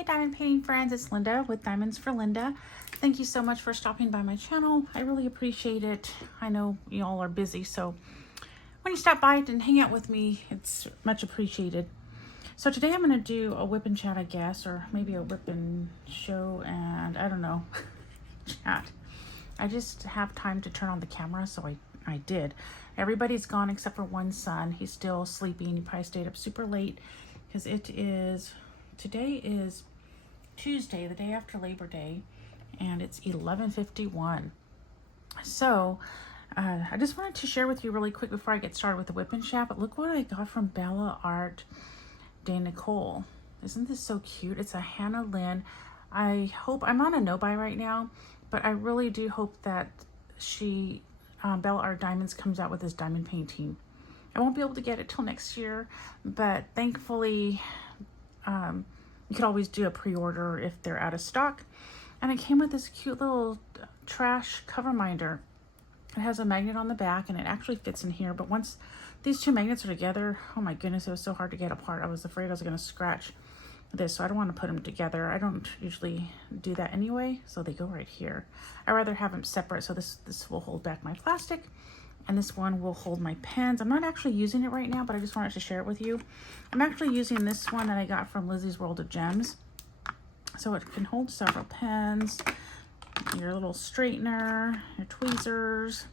Hi diamond painting friends, it's Linda with Diamonds for Linda. Thank you so much for stopping by my channel. I really appreciate it. I know you all are busy, so when you stop by and hang out with me, it's much appreciated. So today I'm going to do a whip and chat, I guess, or maybe a whip and show, and I don't know, chat. I just have time to turn on the camera, so I did. Everybody's gone except for one son. He's still sleeping. He probably stayed up super late because today is Tuesday, the day after Labor Day, and it's 11:51. So I just wanted to share with you really quick before I get started with the whip and chat, but look what I got from Bella Art de Nicole. Isn't this so cute? It's a Hannah Lynn. I hope, I'm on a no-buy right now, but I really do hope that Bella Art Diamonds comes out with this diamond painting. I won't be able to get it till next year, but thankfully you could always do a pre-order if they're out of stock. And it came with this cute little trash cover minder. It has a magnet on the back and it actually fits in here, but once these two magnets are together, oh my goodness, it was so hard to get apart. I was afraid I was going to scratch this, so I don't want to put them together. I don't usually do that anyway, so they go right here. I rather have them separate, so this will hold back my plastic and this one will hold my pens. I'm not actually using it right now, but I just wanted to share it with you. I'm actually using this one that I got from Lizzie's World of Gems. So it can hold several pens, your little straightener, your tweezers.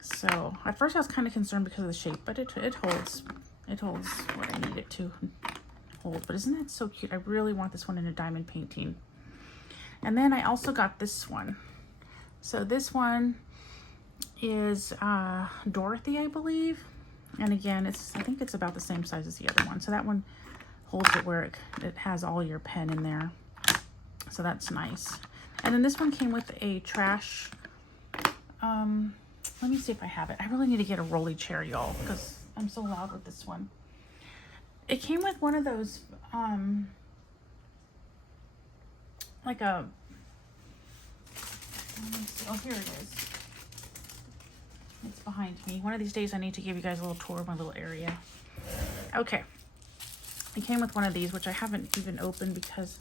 So at first I was kind of concerned because of the shape, but it holds what I need it to hold. But isn't that so cute? I really want this one in a diamond painting. And then I also got this one. So this one is Dorothy, I believe. And again, I think it's about the same size as the other one. So that one holds it where it has all your pen in there. So that's nice. And then this one came with a trash, let me see if I have it. I really need to get a rolly chair, y'all, because I'm so loud with this one. It came with one of those, like a, let me see. Oh, here it is. It's behind me. One of these days I need to give you guys a little tour of my little area. Okay. It came with one of these, which I haven't even opened because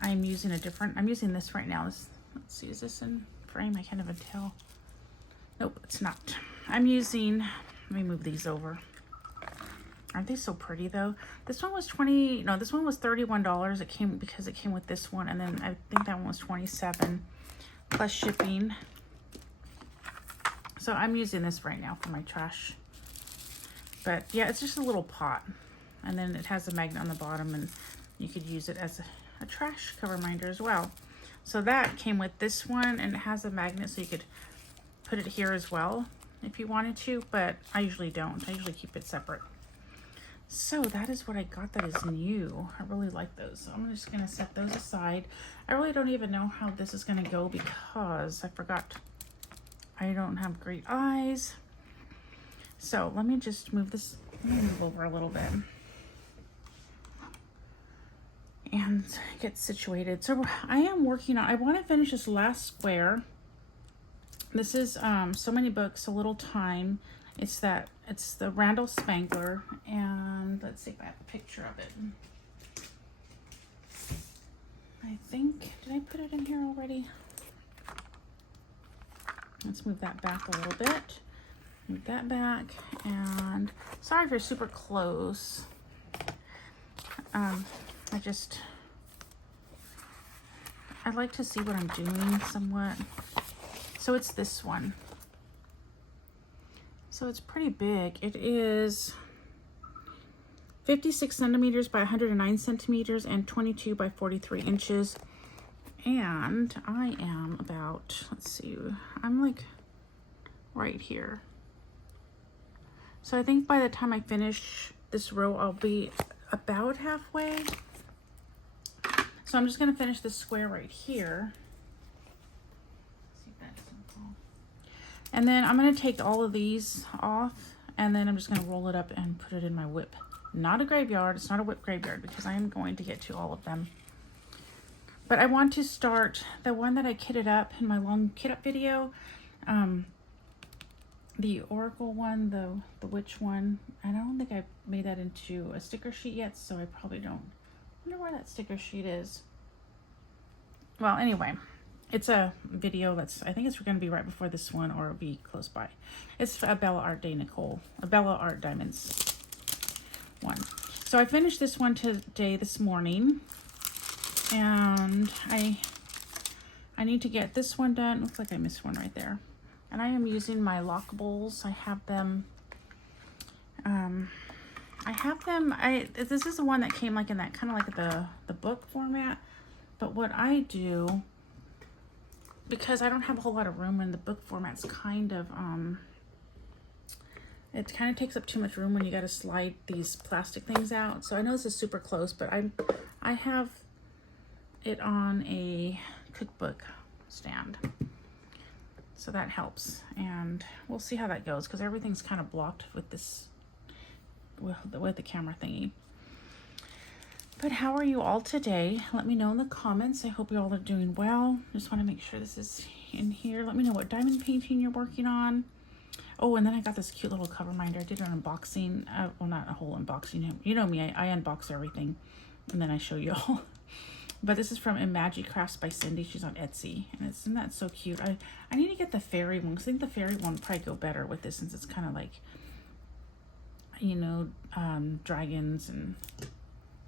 I'm using I'm using this right now. Let's see, is this in frame? I can't even tell. Nope, it's not. Let me move these over. Aren't they so pretty though? This one was this one was $31. Because it came with this one, and then I think that one was $27 plus shipping. So I'm using this right now for my trash. But yeah, it's just a little pot. And then it has a magnet on the bottom, and you could use it as a trash cover minder as well. So that came with this one, and it has a magnet so you could put it here as well if you wanted to, but I usually don't. I usually keep it separate. So that is what I got that is new. I really like those. So I'm just going to set those aside. I really don't even know how this is going to go because I forgot I don't have great eyes. So let me just move this, move over a little bit and get situated. So I am working on, I want to finish this last square. This is So Many Books, So Little Time. It's the Randall Spangler, and let's see if I have a picture of it. I think, did I put it in here already? Let's move that back a little bit. Move that back, and sorry if you're super close. I like to see what I'm doing somewhat. So it's this one. So it's pretty big. It is 56 centimeters by 109 centimeters and 22 by 43 inches. And I am about, let's see, I'm like right here. So I think by the time I finish this row, I'll be about halfway. So I'm just going to finish this square right here. See if that doesn't fall. And then I'm going to take all of these off, and then I'm just going to roll it up and put it in my whip. Not a graveyard. It's not a whip graveyard because I am going to get to all of them. But I want to start the one that I kitted up in my long kit up video. The Oracle one, the witch one. I don't think I made that into a sticker sheet yet, so I probably don't. wonder where that sticker sheet is. Well, anyway, it's a video that's, I think it's going to be right before this one, or it'll be close by. It's a Bella Art Day Nicole, a Bella Art Diamonds one. So I finished this one today, this morning, and I need to get this one done. Looks like I missed one right there. And I am using my lock bowls. I have them, this is the one that came like in that kind of like the book format. But what I do, because I don't have a whole lot of room in the book format's kind of, it kind of takes up too much room when you got to slide these plastic things out. So I know this is super close, but I have it on a cookbook stand. So that helps. And we'll see how that goes, because everything's kind of blocked with this, with the camera thingy. But how are you all today? Let me know in the comments. I hope you all are doing well. Just want to make sure this is in here. Let me know what diamond painting you're working on. Oh, and then I got this cute little cover minder. I did an unboxing. Well, not a whole unboxing. You know me, I unbox everything and then I show you all. But this is from Imagi Crafts by Cindy. She's on Etsy. And isn't that so cute? I need to get the fairy one, because I think the fairy one would probably go better with this, since it's kind of like, you know, dragons and...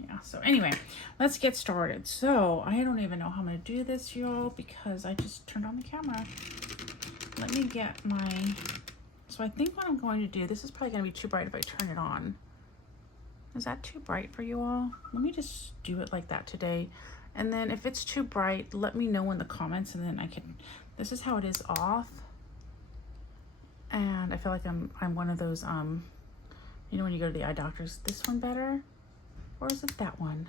yeah, so anyway, let's get started. So I don't even know how I'm going to do this, y'all, because I just turned on the camera. Let me get my... so I think what I'm going to do, this is probably going to be too bright if I turn it on. Is that too bright for you all? Let me just do it like that today. And then if it's too bright, let me know in the comments, and then I can... this is how it is off. And I feel like I'm one of those, you know, when you go to the eye doctors, this one better? Or is it that one?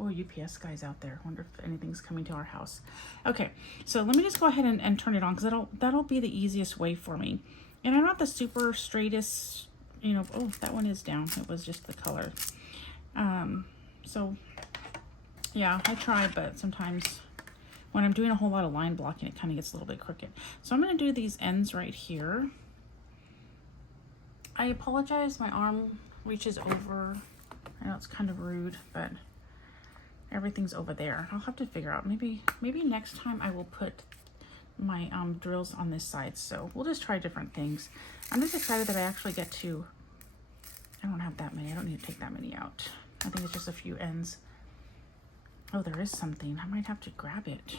Oh, UPS guys out there. Wonder if anything's coming to our house. Okay, so let me just go ahead and turn it on, because that'll be the easiest way for me. And I'm not the super straightest, you know. Oh, that one is down. It was just the color. So yeah, I try, but sometimes when I'm doing a whole lot of line blocking, it kind of gets a little bit crooked. So I'm going to do these ends right here. I apologize, my arm reaches over. I know it's kind of rude, but everything's over there. I'll have to figure out, maybe next time I will put my drills on this side. So we'll just try different things. I'm just excited that I actually get to, I don't have that many. I don't need to take that many out. I think it's just a few ends. Oh, there is something. I might have to grab it.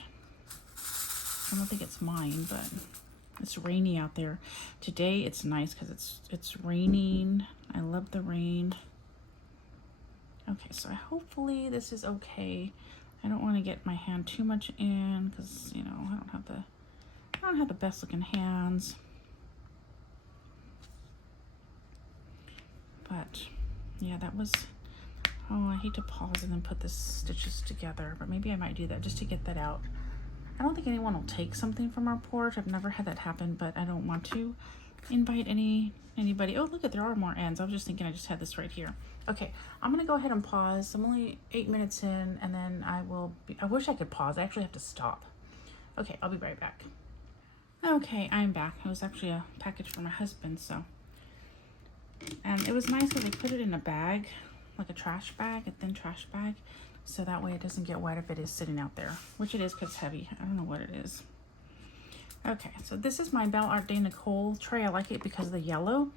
I don't think it's mine, but it's rainy out there. Today it's nice because it's raining. I love the rain. Okay, so hopefully this is okay. I don't want to get my hand too much in, because, you know, I don't have the best looking hands. But yeah, that was, oh, I hate to pause and then put the stitches together, but maybe I might do that just to get that out. I don't think anyone will take something from our porch. I've never had that happen, but I don't want to invite anybody. Oh, look, there are more ends. I was just thinking I just had this right here. Okay, I'm gonna go ahead and pause. I'm only 8 minutes in, and then I wish I could pause. I actually have to stop. Okay, I'll be right back. Okay, I'm back. It was actually a package for my husband, so. And it was nice because they put it in a bag, like a trash bag, a thin trash bag, so that way it doesn't get wet if it is sitting out there, which it is because it's heavy. I don't know what it is. Okay, so this is my Bella Art Day Nicole tray. I like it because of the yellow.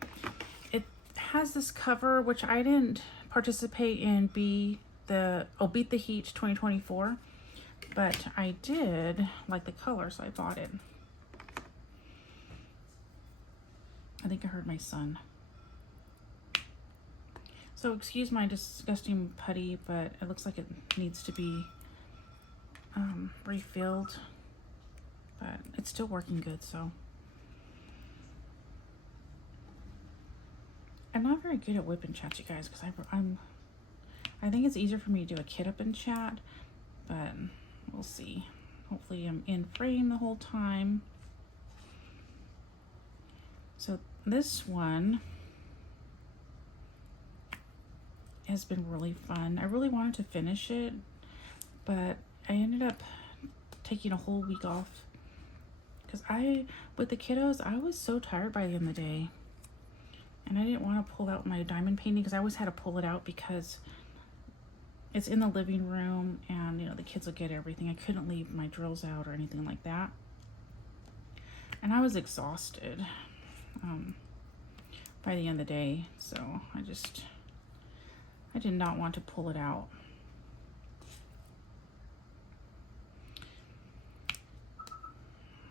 It has this cover, which I didn't participate in Beat the Heat 2024, but I did like the color, so I bought it. I think I heard my son. So excuse my disgusting putty, but it looks like it needs to be refilled, but it's still working good. So I'm not very good at WIP and chats, you guys, because I think it's easier for me to do a kit up in chat, but we'll see. Hopefully I'm in frame the whole time. So this one has been really fun. I really wanted to finish it, but I ended up taking a whole week off because with the kiddos, I was so tired by the end of the day, and I didn't want to pull out my diamond painting because I always had to pull it out because it's in the living room, and you know, the kids will get everything. I couldn't leave my drills out or anything like that. And I was exhausted by the end of the day, so I did not want to pull it out.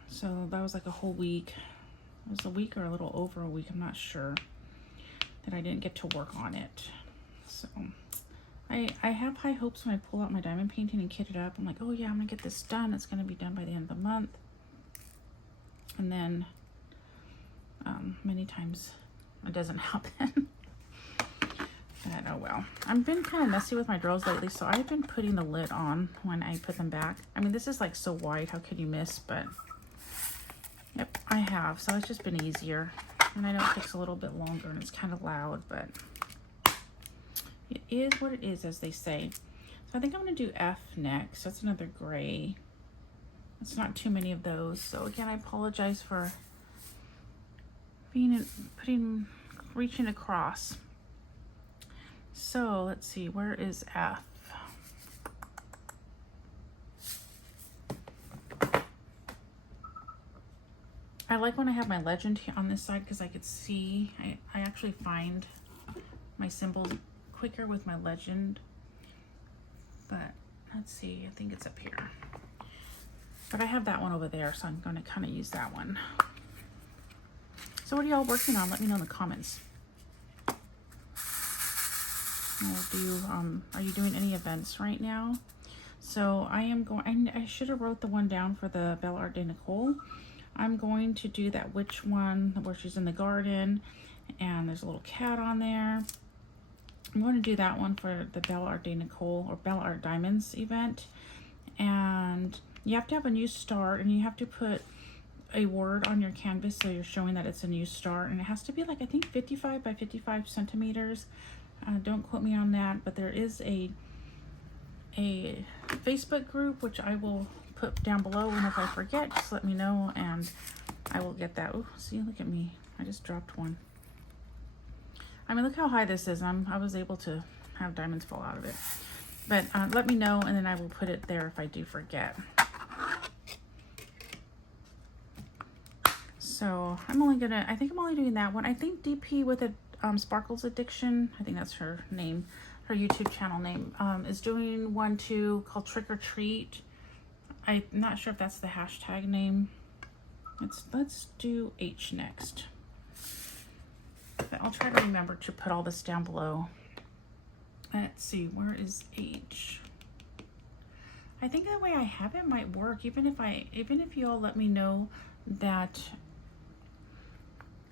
So that was like a whole week. It was a week or a little over a week, I'm not sure, that I didn't get to work on it. So I have high hopes when I pull out my diamond painting and kit it up. I'm like, oh yeah, I'm gonna get this done. It's gonna be done by the end of the month. And then many times it doesn't happen. But oh well. I've been kind of messy with my drills lately, so I've been putting the lid on when I put them back. I mean, this is like so wide, how could you miss? But yep, I have. So it's just been easier. And I know it takes a little bit longer and it's kind of loud, but it is what it is, as they say. So I think I'm going to do F next. That's another gray. It's not too many of those. So again, I apologize for reaching across. So let's see, where is F? I like when I have my legend here on this side because I could see, I actually find my symbols quicker with my legend. But let's see, I think it's up here. But I have that one over there, so I'm going to kind of use that one. So what are y'all working on? Let me know in the comments. Are you doing any events right now? So I am going, I should have wrote the one down for the Belle Art de Nicole. I'm going to do that witch one where she's in the garden and there's a little cat on there. I'm going to do that one for the Belle Art de Nicole or Belle Art Diamonds event. And you have to have a new start, and you have to put a word on your canvas so you're showing that it's a new start. And it has to be like, I think 55 by 55 centimeters. Don't quote me on that, but there is a Facebook group, which I will put down below, and if I forget, just let me know and I will get that. Oh, see, look at me. I just dropped one. I mean, look how high this is. I was able to have diamonds fall out of it. But let me know, and then I will put it there if I do forget. So I think I'm only doing that one. I think DP with a Sparkles Addiction, I think that's her name, her YouTube channel name, is doing one too called Trick or Treat. I'm not sure if that's the hashtag name. Let's do H next. But I'll try to remember to put all this down below. Let's see, where is H? I think the way I have it might work, even if you all let me know that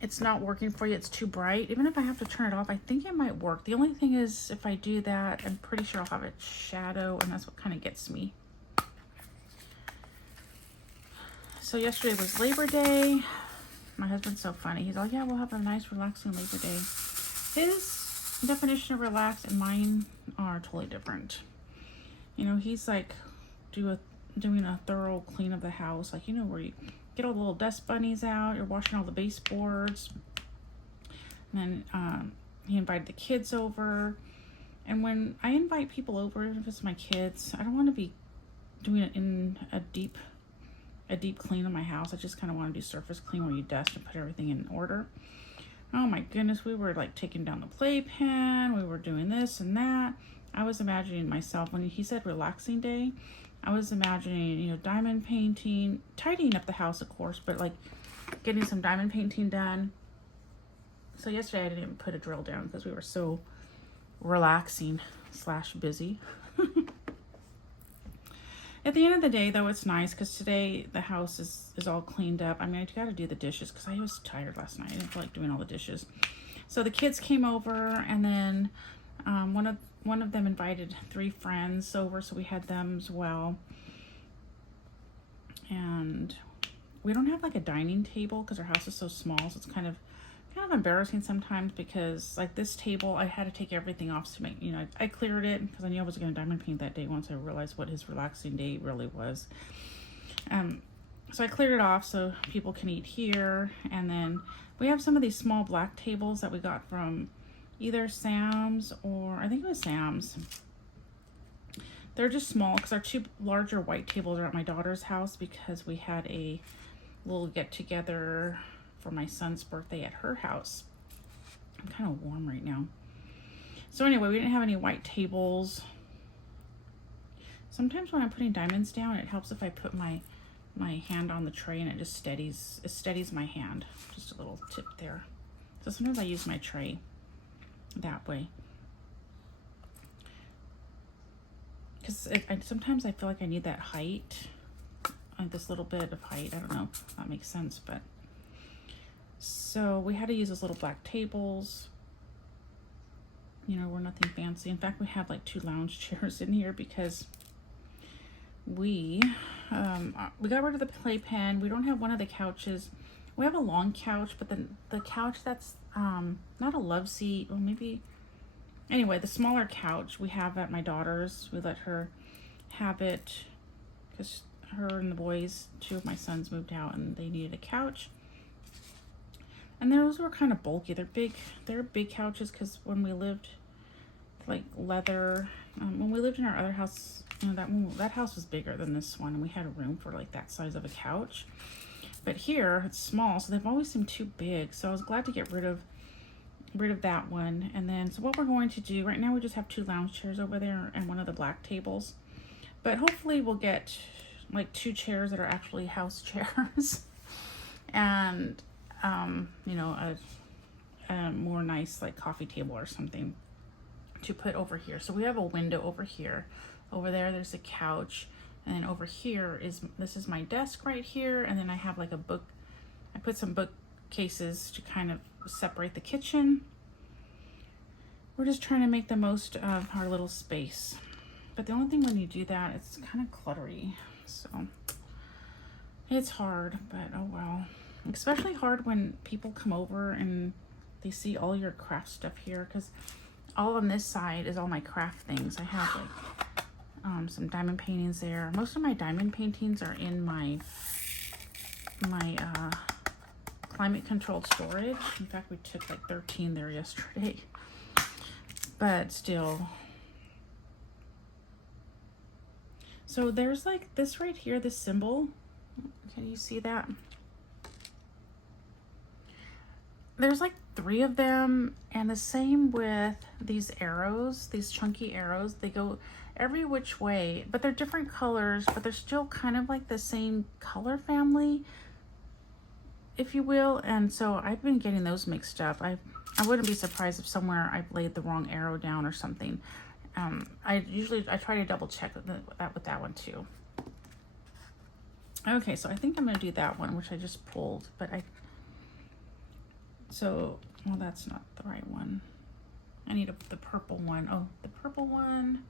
it's not working for you, it's too bright. Even if I have to turn it off, I think it might work. The only thing is, if I do that, I'm pretty sure I'll have it shadow, and that's what kind of gets me. So yesterday was Labor Day. My husband's so funny. He's like, yeah, we'll have a nice, relaxing Labor Day. His definition of relax and mine are totally different. You know, he's like doing a thorough clean of the house, like, you know, where you get all the little dust bunnies out, you're washing all the baseboards. And then he invited the kids over. And when I invite people over, if it's my kids, I don't want to be doing it in a deep clean of my house. I just kind of want to do surface clean where you dust and put everything in order. Oh my goodness, we were like taking down the playpen, we were doing this and that. I was imagining myself, when he said relaxing day, I was imagining, you know, diamond painting, tidying up the house, of course, but like getting some diamond painting done. So yesterday I didn't even put a drill down because we were so relaxing / busy. At the end of the day, though, it's nice because today the house is all cleaned up. I mean, I got to do the dishes because I was tired last night. I didn't feel like doing all the dishes. So the kids came over, and then one of them invited 3 friends over, so we had them as well. And we don't have like a dining table because our house is so small, so it's kind of embarrassing sometimes, because like this table, I had to take everything off to make, you know, I cleared it because I knew I was going to diamond paint that day once I realized what his relaxing day really was. So I cleared it off so people can eat here. And then we have some of these small black tables that we got from either Sam's, or I think it was Sam's. They're just small because our 2 larger white tables are at my daughter's house because we had a little get together for my son's birthday at her house. I'm kind of warm right now. So anyway, we didn't have any white tables. Sometimes when I'm putting diamonds down, it helps if I put my hand on the tray and it steadies my hand. Just a little tip there. So sometimes I use my tray that way. Because sometimes I feel like I need that height, this little bit of height. I don't know if that makes sense, but so we had to use those little black tables. You know, we're nothing fancy. In fact, we have like 2 lounge chairs in here because we got rid of the playpen. We don't have one of the couches. We have a long couch, but the couch that's not a love seat, or maybe, anyway, the smaller couch we have at my daughter's. We let her have it because her and the boys, 2 of my sons, moved out and they needed a couch. And those were kind of bulky. They're big couches because when we lived, like leather, when we lived in our other house, you know, that house was bigger than this one, and we had room for like that size of a couch. But here it's small, so they've always seemed too big. So I was glad to get rid of that one. And then, so what we're going to do right now, we just have 2 lounge chairs over there and one of the black tables. But hopefully we'll get like 2 chairs that are actually house chairs, and you know, a more nice like coffee table or something to put over here. So we have a window over here. Over there's a couch, and then over here this is my desk right here, and then I have like a book. I put some bookcases to kind of separate the kitchen. We're just trying to make the most of our little space. But the only thing when you do that, it's kind of cluttery. So it's hard, but oh well. Especially hard when people come over and they see all your craft stuff here, because all on this side is all my craft things. I have like some diamond paintings there. Most of my diamond paintings are in my climate controlled storage. In fact, we took like 13 there yesterday. But still. So there's like this right here, this symbol. Can you see that? There's like 3 of them, and the same with these arrows, these chunky arrows. They go every which way, but they're different colors, but they're still kind of like the same color family, if you will. And so I've been getting those mixed up. I wouldn't be surprised if somewhere I laid the wrong arrow down or something. I try to double check with that one too. Okay, so I think I'm gonna do that one, which I just pulled, but well, that's not the right one. I need the purple one. Oh, the purple one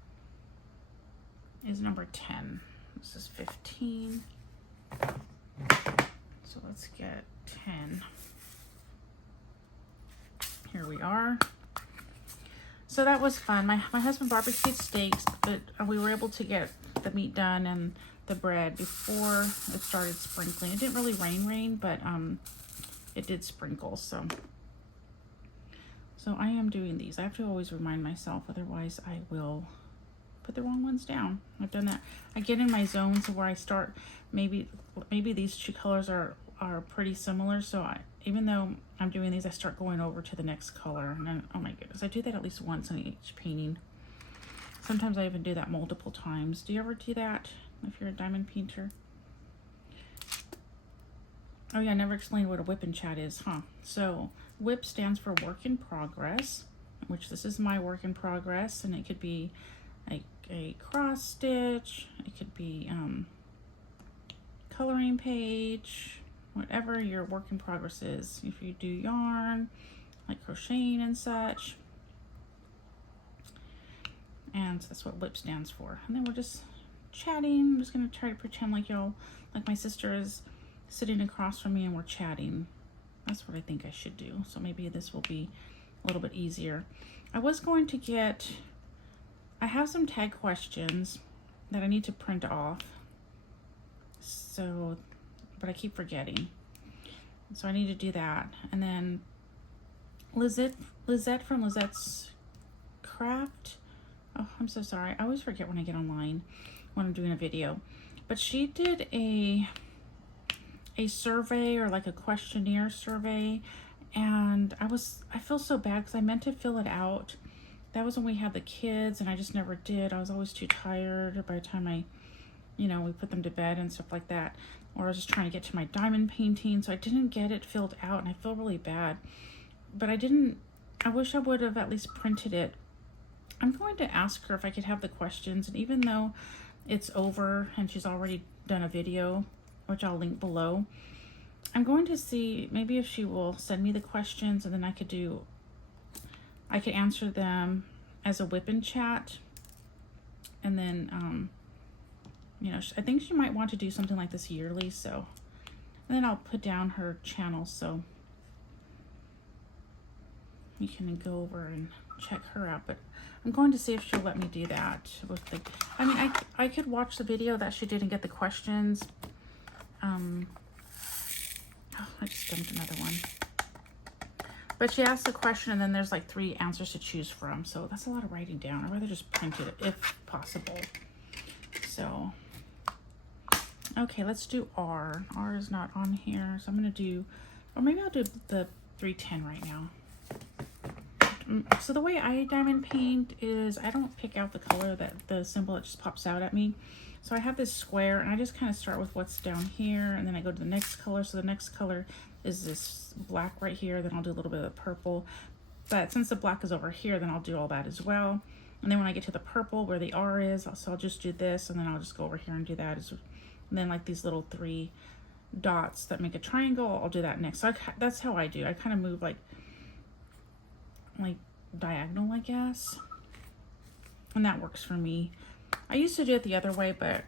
is number 10. This is 15. So let's get 10. Here we are. So that was fun. My husband barbecued steaks, but we were able to get the meat done and the bread before it started sprinkling. It didn't really rain, but it did sprinkle. So I am doing these. I have to always remind myself, otherwise I will put the wrong ones down. I've done that. I get in my zone, so where I start, maybe these 2 colors are pretty similar. So even though I'm doing these, I start going over to the next color, and then, oh my goodness, I do that at least once on each painting. Sometimes I even do that multiple times. Do you ever do that if you're a diamond painter? Oh yeah, I never explained what a WIP in chat is, huh? So WIP stands for work in progress, which this is my work in progress, and it could be a cross stitch, it could be coloring page, whatever your work in progress is. If you do yarn, like crocheting and such. And so that's what WIP stands for. And then we're just chatting. I'm just gonna try to pretend like my sister is sitting across from me and we're chatting. That's what I think I should do. So maybe this will be a little bit easier. I have some tag questions that I need to print off. So, but I keep forgetting. So I need to do that. And then Lizette from Lizette's Craft Oh, I'm so sorry. I always forget when I get online when I'm doing a video. But she did a survey, or like a questionnaire survey, and I feel so bad because I meant to fill it out. That was when we had the kids, and I just never did. I was always too tired by the time we put them to bed and stuff like that. Or I was just trying to get to my diamond painting, so I didn't get it filled out, and I feel really bad. But I wish I would have at least printed it. I'm going to ask her if I could have the questions, and even though it's over and she's already done a video, which I'll link below, I'm going to see maybe if she will send me the questions, and then I could answer them as a WIP and chat. And then, I think she might want to do something like this yearly, so. And then I'll put down her channel so you can go over and check her out. But I'm going to see if she'll let me do that with the, I could watch the video that she did and get the questions. Oh, I just dumped another one. But she asked the question, and then there's like 3 answers to choose from. So that's a lot of writing down. I'd rather just print it if possible. So, okay, let's do R. R is not on here. So I'm going to do, or maybe I'll do the 310 right now. So the way I diamond paint is I don't pick out the color, that the symbol, it just pops out at me. So I have this square, and I just kind of start with what's down here, and then I go to the next color. So the next color is this black right here. Then I'll do a little bit of purple. But since the black is over here, then I'll do all that as well. And then when I get to the purple where the R is, so I'll just do this, and then I'll just go over here and do that. And then like these little 3 dots that make a triangle, I'll do that next. So that's how I do. I kind of move like diagonal, I guess. And that works for me. I used to do it the other way, but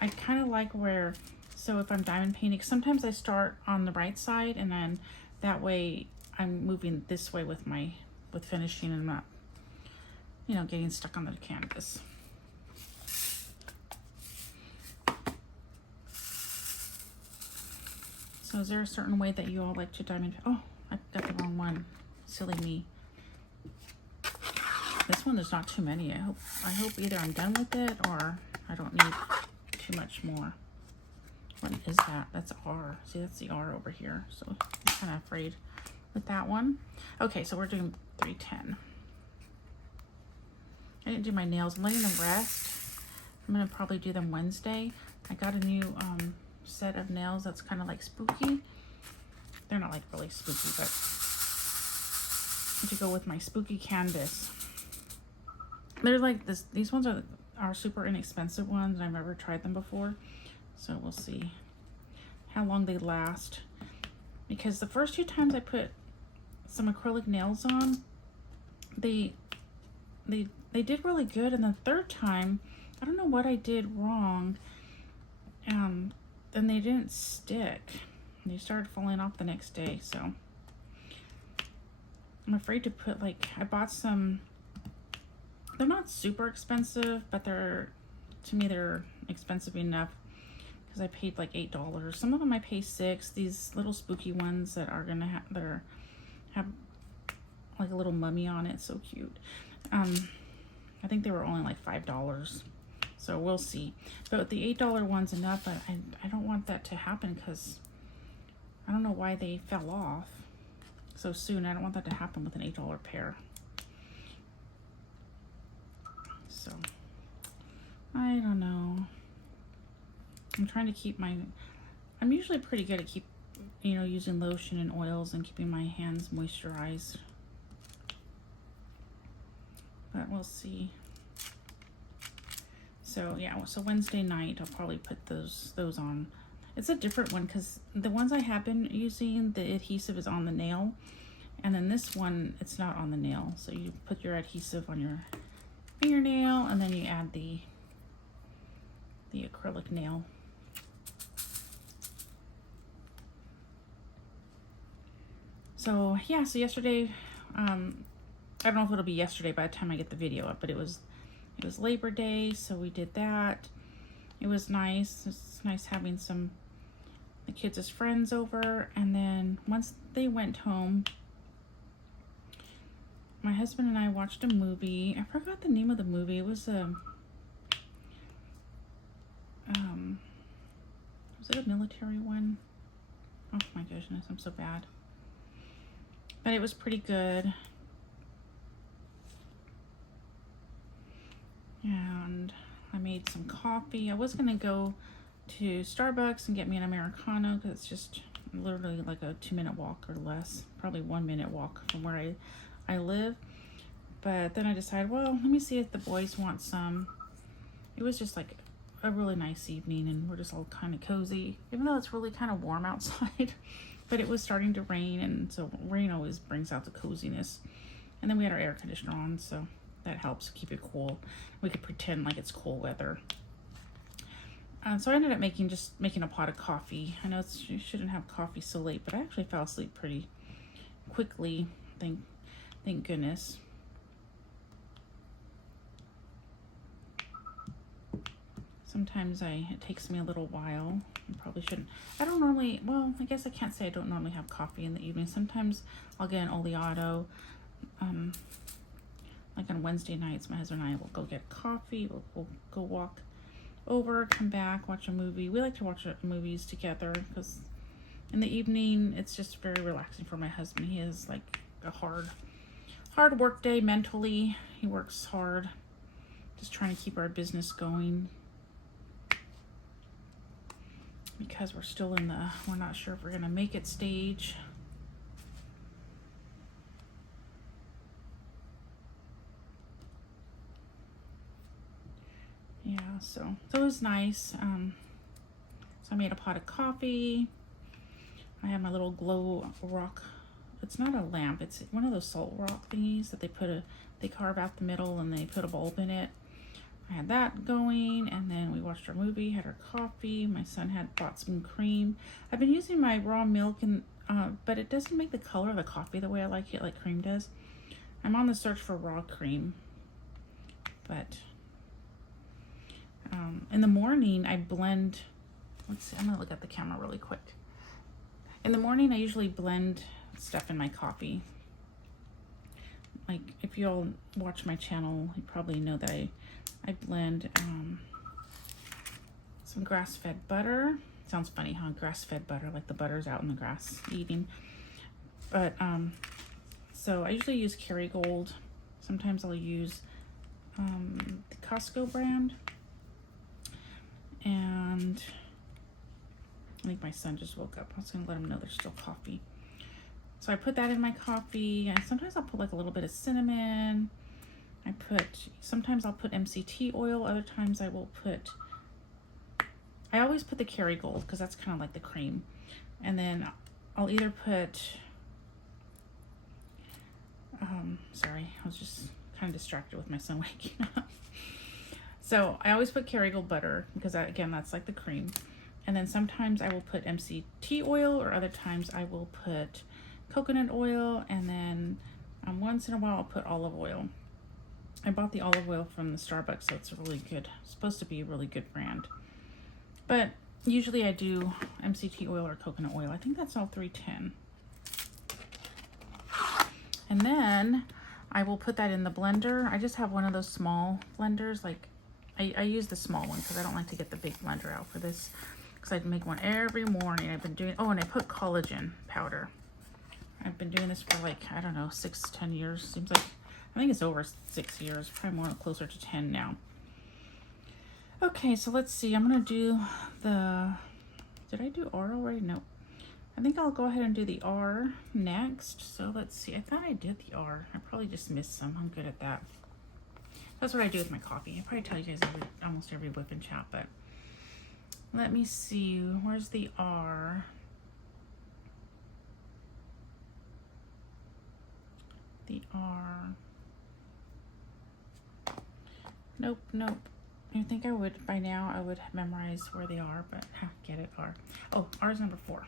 I kind of like where, so if I'm diamond painting, sometimes I start on the right side, and then that way I'm moving this way with finishing, and not, getting stuck on the canvas. So is there a certain way that you all like to diamond? Oh, I got the wrong one. Silly me. This one, there's not too many. I hope either I'm done with it or I don't need too much more. What is that? That's R. See, that's the R over here. So I'm kind of afraid with that one. Okay, so we're doing 310. I didn't do my nails. I'm letting them rest. I'm going to probably do them Wednesday. I got a new set of nails that's kind of like spooky. They're not like really spooky, but to go with my spooky canvas. They're like this. These ones are super inexpensive ones, and I've never tried them before. So we'll see how long they last. Because the first 2 times I put some acrylic nails on, they did really good. And the 3rd time, I don't know what I did wrong. And they didn't stick. They started falling off the next day. So I'm afraid to put I bought some. They're not super expensive, but to me they're expensive enough because I paid like $8. Some of them I pay $6. These little spooky ones that are gonna have like a little mummy on it, so cute. I think they were only like $5. So we'll see. But the $8 one's enough, but I don't want that to happen because I don't know why they fell off so soon. I don't want that to happen with an $8 pair. So, I don't know. I'm trying to keep I'm usually pretty good at using lotion and oils and keeping my hands moisturized. But we'll see. So, yeah, so Wednesday night, I'll probably put those on. It's a different one because the ones I have been using, the adhesive is on the nail. And then this one, it's not on the nail. So you put your adhesive on your fingernail, and then you add the acrylic nail. So yeah, so yesterday, I don't know if it'll be yesterday by the time I get the video up, but it was Labor Day, so we did that. It was nice. It's nice having the kids as friends over, and then once they went home, my husband and I watched a movie. I forgot the name of the movie. It was was it a military one? Oh my goodness, I'm so bad. But it was pretty good. And I made some coffee. I was gonna go to Starbucks and get me an Americano because it's just literally like a 2-minute walk or less, probably 1-minute walk from where I live. But then I decided, well, let me see if the boys want some. It was just like a really nice evening, and we're just all kind of cozy, even though it's really kind of warm outside. But it was starting to rain, and so rain always brings out the coziness. And then we had our air conditioner on, so that helps keep it cool. We could pretend like it's cool weather. So I ended up making a pot of coffee. I know you shouldn't have coffee so late, but I actually fell asleep pretty quickly. Thank goodness. Sometimes it takes me a little while. I probably shouldn't. I don't normally, well, I guess I can't say I don't normally have coffee in the evening. Sometimes I'll get an oleato. Like on Wednesday nights, my husband and I will go get coffee. We'll go walk over, come back, watch a movie. We like to watch movies together because in the evening, it's just very relaxing for my husband. He has like a hard work day mentally. He works hard, just trying to keep our business going. Because we're still in we're not sure if we're gonna make it stage. Yeah, so it was nice. So I made a pot of coffee. I have my little glow rock. It's not a lamp, it's one of those salt rock thingies that they carve out the middle and they put a bulb in it. I had that going, and then we watched our movie, had our coffee. My son had bought some cream. I've been using my raw milk, and but it doesn't make the color of the coffee the way I like it, like cream does. I'm on the search for raw cream, but in the morning I blend. Let's see, I'm gonna look at the camera really quick. In the morning I usually blend stuff in my coffee. Like if you all watch my channel, you probably know that I blend some grass-fed butter. Sounds funny, huh? Grass-fed butter, like the butter's out in the grass eating. But so I usually use Kerrygold. Sometimes I'll use the Costco brand. And I think my son just woke up. I was gonna let him know there's still coffee. So I put that in my coffee. And sometimes I'll put like a little bit of cinnamon. Sometimes I'll put MCT oil. Other times I always put the Kerrygold because that's kind of like the cream. And then I'll either put, sorry, I was just kind of distracted with my son waking up. So I always put Kerrygold butter because again, that's like the cream. And then sometimes I will put MCT oil, or other times I will put coconut oil. And then once in a while I'll put olive oil. I bought the olive oil from the Starbucks, so it's really good. It's supposed to be a really good brand. But usually I do MCT oil or coconut oil. I think that's all 310. And then I will put that in the blender. I just have one of those small blenders. Like I use the small one because I don't like to get the big blender out for this, because I make one every morning. I've been doing, oh, and I put collagen powder. I've been doing this for like, I don't know, 6-10 years. Seems like, I think it's over 6 years, probably more closer to 10 now. Okay, so let's see. I'm gonna do did I do R already? No. I think I'll go ahead and do the R next. So let's see. I thought I did the R. I probably just missed some. I'm good at that. That's what I do with my coffee. I probably tell you guys almost every WIP and chat, but let me see. Where's the R? The R. Nope. I think I would, by now, I would memorize where they are, but get it, R. Oh, R is number 4,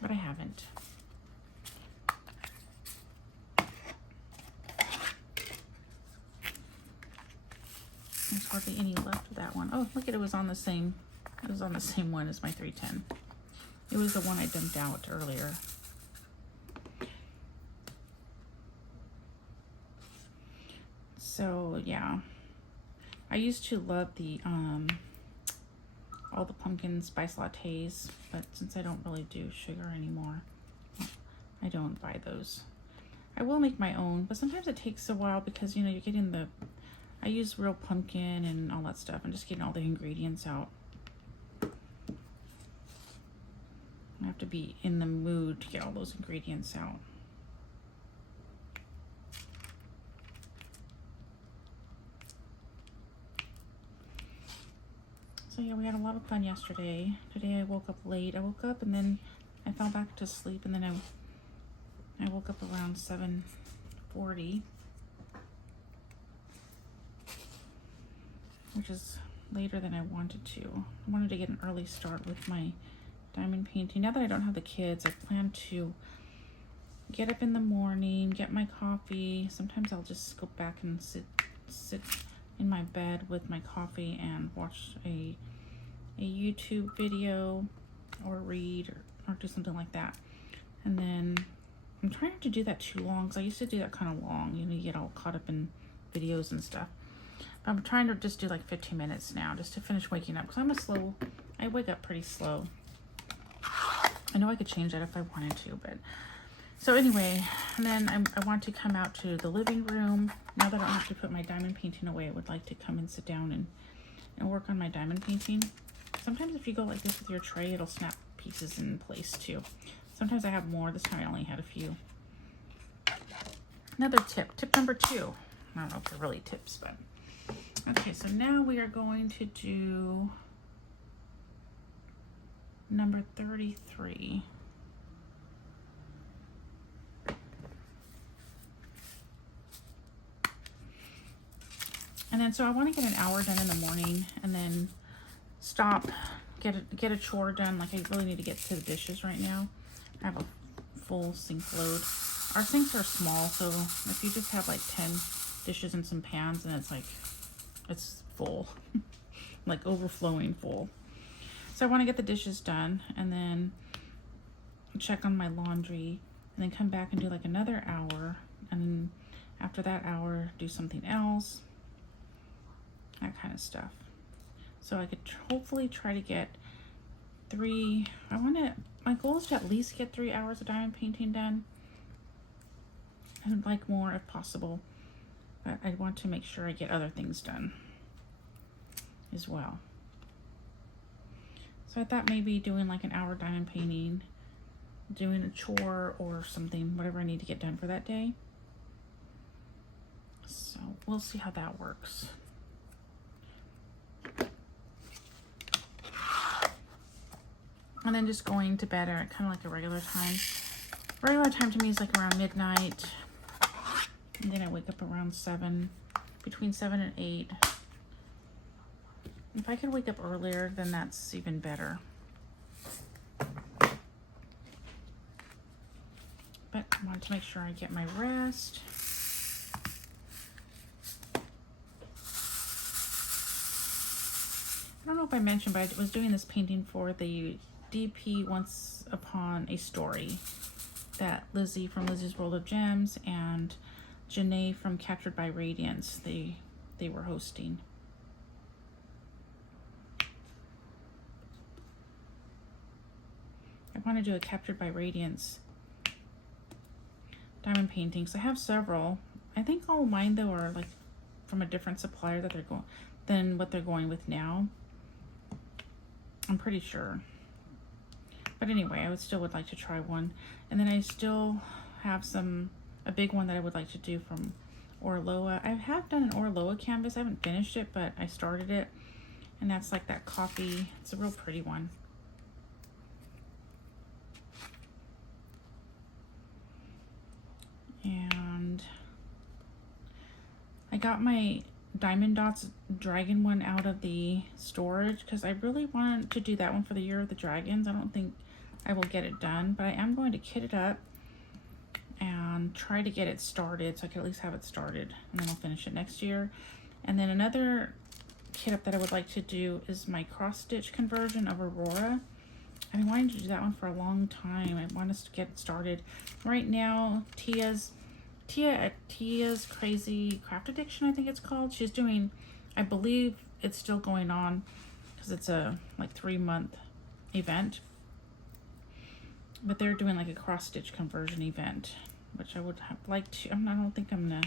but I haven't. There's hardly any left of that one. Oh, look at it, was on the same one as my 310. It was the one I dumped out earlier. So yeah, I used to love the all the pumpkin spice lattes, but since I don't really do sugar anymore, I don't buy those. I will make my own, but sometimes it takes a while because, you know, you're getting the, I use real pumpkin and all that stuff. I'm just getting all the ingredients out. I have to be in the mood to get all those ingredients out. So yeah, we had a lot of fun yesterday. Today I woke up late. I woke up and then I fell back to sleep, and then I woke up around 7:40, which is later than I wanted to. I wanted to get an early start with my diamond painting. Now that I don't have the kids, I plan to get up in the morning, get my coffee. Sometimes I'll just go back and sit in my bed with my coffee and watch a YouTube video or read or do something like that. And then I'm trying not to do that too long, because I used to do that kind of long. You know, you get all caught up in videos and stuff. But I'm trying to just do like 15 minutes now, just to finish waking up, because I wake up pretty slow. I know I could change that if I wanted to, but so anyway, and then I want to come out to the living room. Now that I don't have to put my diamond painting away, I would like to come and sit down and work on my diamond painting. Sometimes if you go like this with your tray, it'll snap pieces in place too. Sometimes I have more. This time I only had a few. Another tip number 2. I don't know if they're really tips, but okay, so now we are going to do number 33. And then, so I want to get an hour done in the morning and then stop, get a chore done. Like, I really need to get to the dishes right now. I have a full sink load. Our sinks are small, so if you just have like 10 dishes and some pans, and it's full, like overflowing full. So I want to get the dishes done and then check on my laundry and then come back and do like another hour. And then after that hour, do something else, that kind of stuff. So I could hopefully try to get my goal is to at least get 3 hours of diamond painting done. I would like more if possible, but I want to make sure I get other things done as well. So I thought maybe doing like an hour diamond painting, doing a chore or something, whatever I need to get done for that day. So we'll see how that works. And then just going to bed at kind of like a regular time. Regular time to me is like around midnight. And then I wake up around 7, between 7 and 8. If I could wake up earlier, then that's even better. But I want to make sure I get my rest. I don't know if I mentioned, but I was doing this painting for the DP Once Upon a Story that Lizzie from Lizzie's World of Gems and Janae from Captured by Radiance, they were hosting. I want to do a Captured by Radiance diamond paintings. I have several. I think all mine though are like from a different supplier that they're going than what they're going with now. I'm pretty sure. But anyway, I would like to try one. And then I still have a big one that I would like to do from Orloa. I have done an Orloa canvas. I haven't finished it, but I started it. And that's like that coffee. It's a real pretty one. And I got my Diamond Dots dragon one out of the storage because I really wanted to do that one for the Year of the Dragons. I don't think I will get it done, but I am going to kit it up and try to get it started so I can at least have it started, and then I'll finish it next year. And then another kit up that I would like to do is my cross stitch conversion of Aurora. I've been wanting to do that one for a long time. I want us to get it started. Right now, Tia's Tia's Crazy Craft Addiction, I think it's called. She's doing, I believe it's still going on because it's a like 3-month event. But they're doing like a cross stitch conversion event, which I would have liked to. I don't think I'm gonna.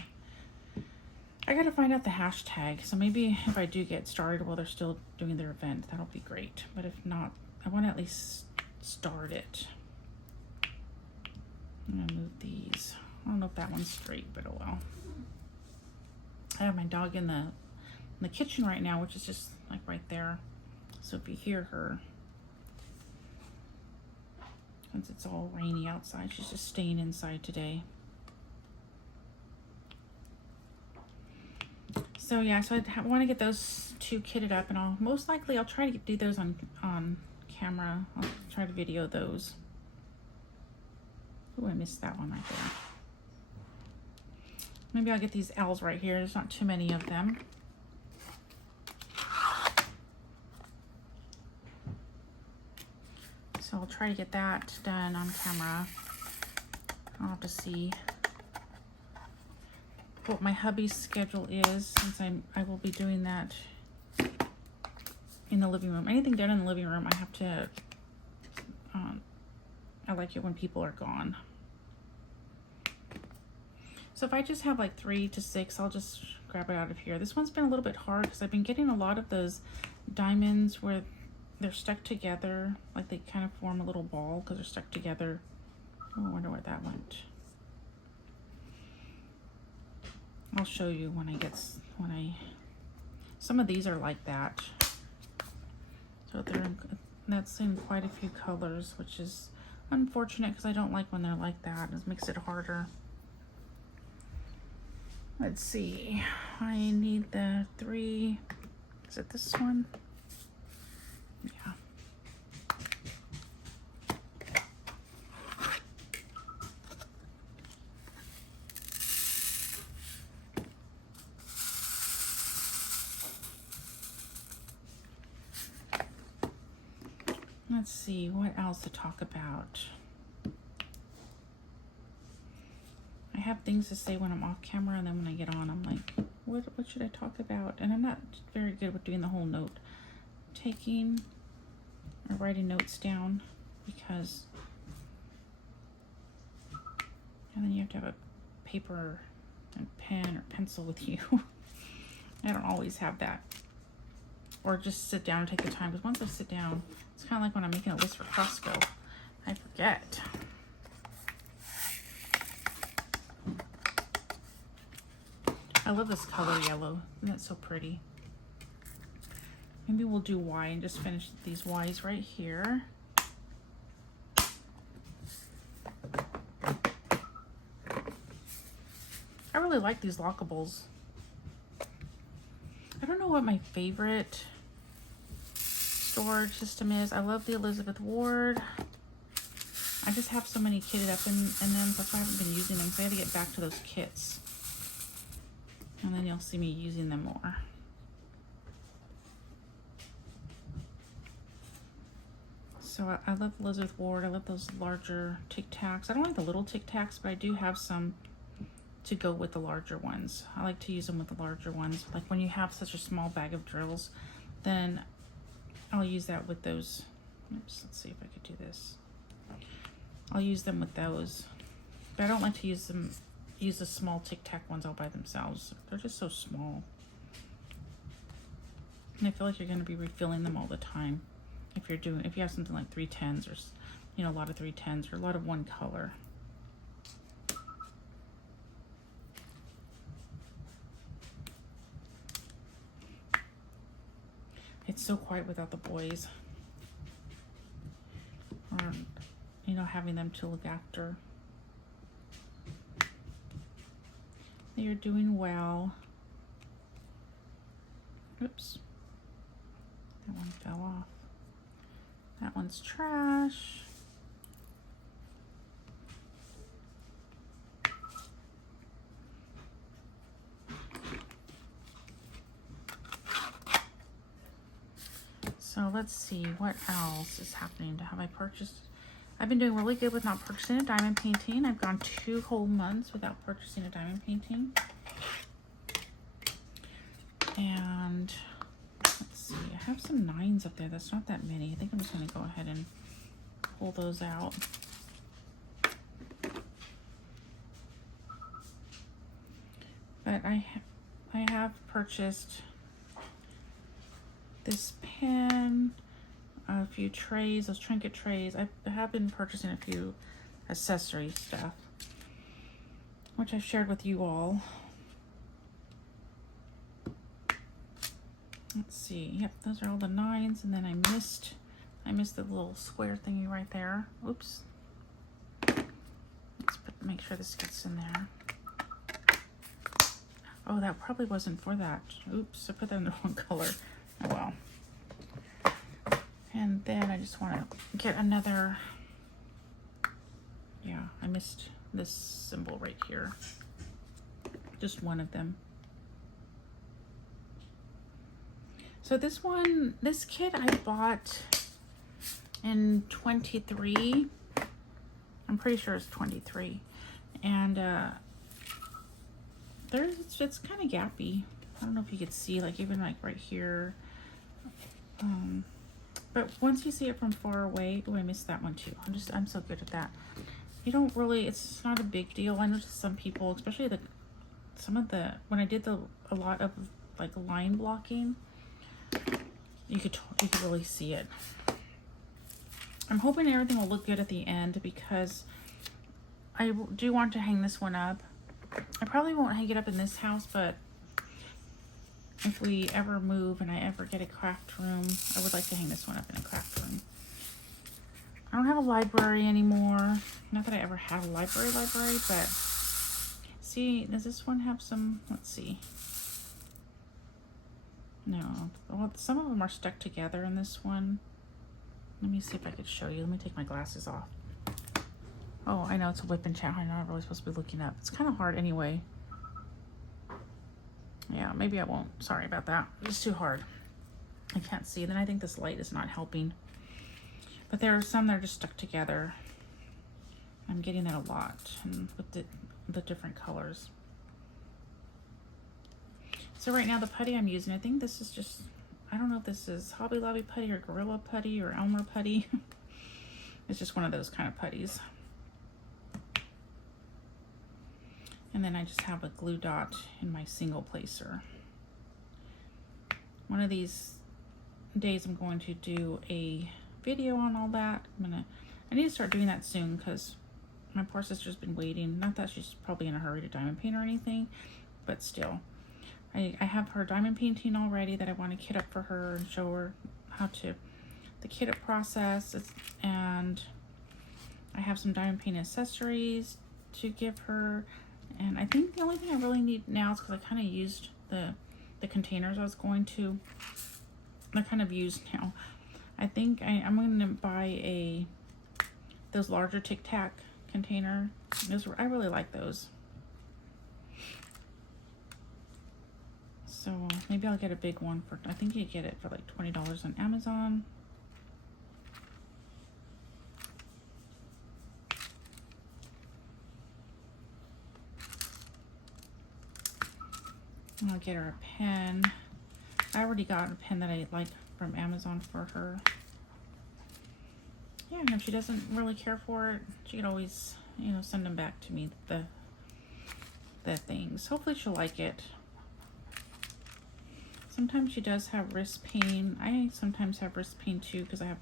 I gotta find out the hashtag. So maybe if I do get started while they're still doing their event, that'll be great. But if not, I want to at least start it. I'm gonna move these. I don't know if that one's straight, but oh well. I have my dog in the kitchen right now, which is just like right there. So if you hear her, since it's all rainy outside, she's just staying inside today. So yeah, so I want to get those 2 kitted up, and I'll most likely try to do those on camera. I'll try to video those. Oh, I missed that one right there. Maybe I'll get these L's right here. There's not too many of them. So I'll try to get that done on camera. I'll have to see what my hubby's schedule is, since I will be doing that in the living room. Anything done in the living room, I have to, I like it when people are gone. So if I just have like 3 to 6, I'll just grab it out of here. This one's been a little bit hard because I've been getting a lot of those diamonds where they're stuck together, like they kind of form a little ball because they're stuck together. Oh, I wonder where that went. I'll show you when some of these are like that. So that's in quite a few colors, which is unfortunate because I don't like when they're like that. It makes it harder. Let's see, I need the 3, is it this one? Yeah. Let's see, what else to talk about? I have things to say when I'm off camera, and then when I get on, I'm like, what should I talk about? And I'm not very good with doing the whole note taking or writing notes down, because, and then you have to have a paper and pen or pencil with you. I don't always have that. Or just sit down and take the time, because once I sit down, it's kind of like when I'm making a list for Costco. I forget. I love this color yellow. Isn't that so pretty? Maybe we'll do Y and just finish these Y's right here. I really like these lockables. I don't know what my favorite storage system is. I love the Elizabeth Ward. I just have so many kitted up in them, but I haven't been using them, so I had to get back to those kits. And then you'll see me using them more. So I love Elizabeth Ward. I love those larger Tic Tacs. I don't like the little Tic Tacs, but I do have some to go with the larger ones. I like to use them with the larger ones. Like when you have such a small bag of drills, then I'll use that with those. Oops, let's see if I could do this. I'll use them with those, but I don't like to use the small Tic Tac ones all by themselves. They're just so small. And I feel like you're going to be refilling them all the time if you have something like 310s or, you know, a lot of 310s or a lot of one color. It's so quiet without the boys, or, you know, having them to look after. They are doing well. Oops. That one fell off. That one's trash. So let's see what else is happening. Have I purchased? I've been doing really good with not purchasing a diamond painting. I've gone 2 whole months without purchasing a diamond painting. And let's see, I have some 9s up there. That's not that many. I think I'm just going to go ahead and pull those out. But I have purchased this pen, a few trays, those trinket trays. I have been purchasing a few accessory stuff, which I've shared with you all. Let's see. Yep, those are all the 9s, and then I missed the little square thingy right there. Oops. Let's make sure this gets in there. Oh, that probably wasn't for that. Oops, I put that in the wrong color. Oh well. And then I just want to get another. Yeah, I missed this symbol right here. Just one of them. So this kit I bought in 23. I'm pretty sure it's 23. And it's kind of gappy. I don't know if you could see, like even like right here. But once you see it from far away, oh, I missed that one too. I'm so good at that. You don't really, it's not a big deal. I noticed some people, especially when I did a lot of like line blocking, you could really see it. I'm hoping everything will look good at the end because I do want to hang this one up. I probably won't hang it up in this house, but if we ever move and I ever get a craft room, I would like to hang this one up in a craft room. I don't have a library anymore. Not that I ever had a library, but see, does this one have some, let's see. No, well, some of them are stuck together in this one. Let me see if I could show you. Let me take my glasses off. Oh, I know it's a WIP and chat. I'm not really supposed to be looking up. It's kind of hard anyway. Yeah, maybe I won't. Sorry about that. It's too hard. I can't see. Then I think this light is not helping. But there are some that are just stuck together. I'm getting that a lot, and with the different colors. So right now the putty I'm using, I think this is just, I don't know if this is Hobby Lobby putty or Gorilla putty or Elmer putty. It's just one of those kind of putties. And then I just have a glue dot in my single placer. One of these days I'm going to do a video on all that. I need to start doing that soon because my poor sister's been waiting. Not that she's probably in a hurry to diamond paint or anything, but still. I have her diamond painting already that I want to kit up for her and show her how to, the kit up process. And I have some diamond paint accessories to give her. And I think the only thing I really need now is because I kind of used the containers I was going to. They're kind of used now. I think I'm going to buy those larger Tic Tac container. I really like those. So maybe I'll get a big one for, I think you get it for like $20 on Amazon. And I'll get her a pen. I already got a pen that I like from Amazon for her. Yeah, and if she doesn't really care for it, she can always, send them back to me, the things. Hopefully she'll like it. Sometimes she does have wrist pain. I sometimes have wrist pain too because I have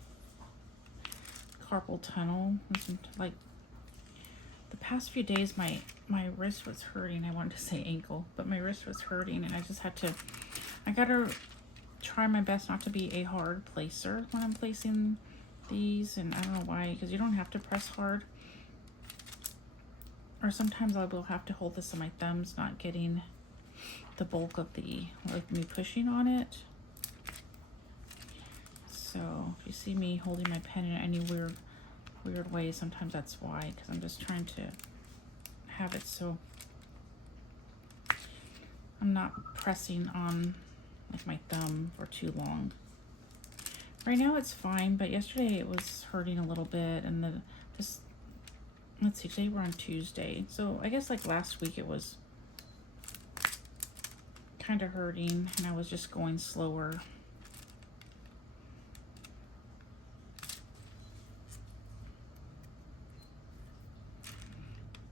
carpal tunnel. Like the past few days, my wrist was hurting. I wanted to say ankle, but my wrist was hurting, and I just had to. I gotta try my best not to be a hard placer when I'm placing these, and I don't know why, because you don't have to press hard. Or sometimes I will have to hold this on my thumbs, not getting the bulk of like me pushing on it. So if you see me holding my pen in any weird way, sometimes that's why, because I'm just trying to have it so I'm not pressing on like my thumb for too long. Right now it's fine, but yesterday it was hurting a little bit, and the let's see, today we're on Tuesday. So I guess like last week it was kind of hurting and I was just going slower.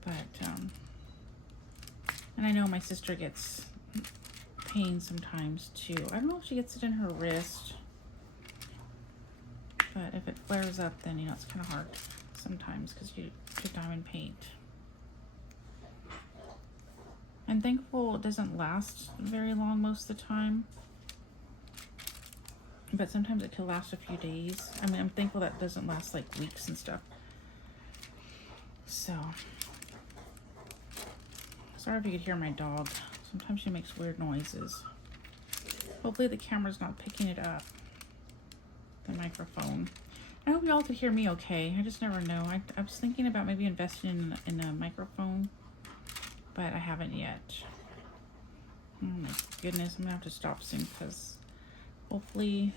But, and I know my sister gets pain sometimes too. I don't know if she gets it in her wrist, but if it flares up, then, you know, it's kind of hard sometimes because you do diamond paint. I'm thankful it doesn't last very long most of the time, but sometimes it could last a few days. I mean, I'm thankful that it doesn't last like weeks and stuff. So, sorry if you could hear my dog. Sometimes she makes weird noises. Hopefully the camera's not picking it up, the microphone. I hope y'all could hear me okay. I just never know. I was thinking about maybe investing in a microphone, but I haven't yet. Oh my goodness, I'm gonna have to stop soon because hopefully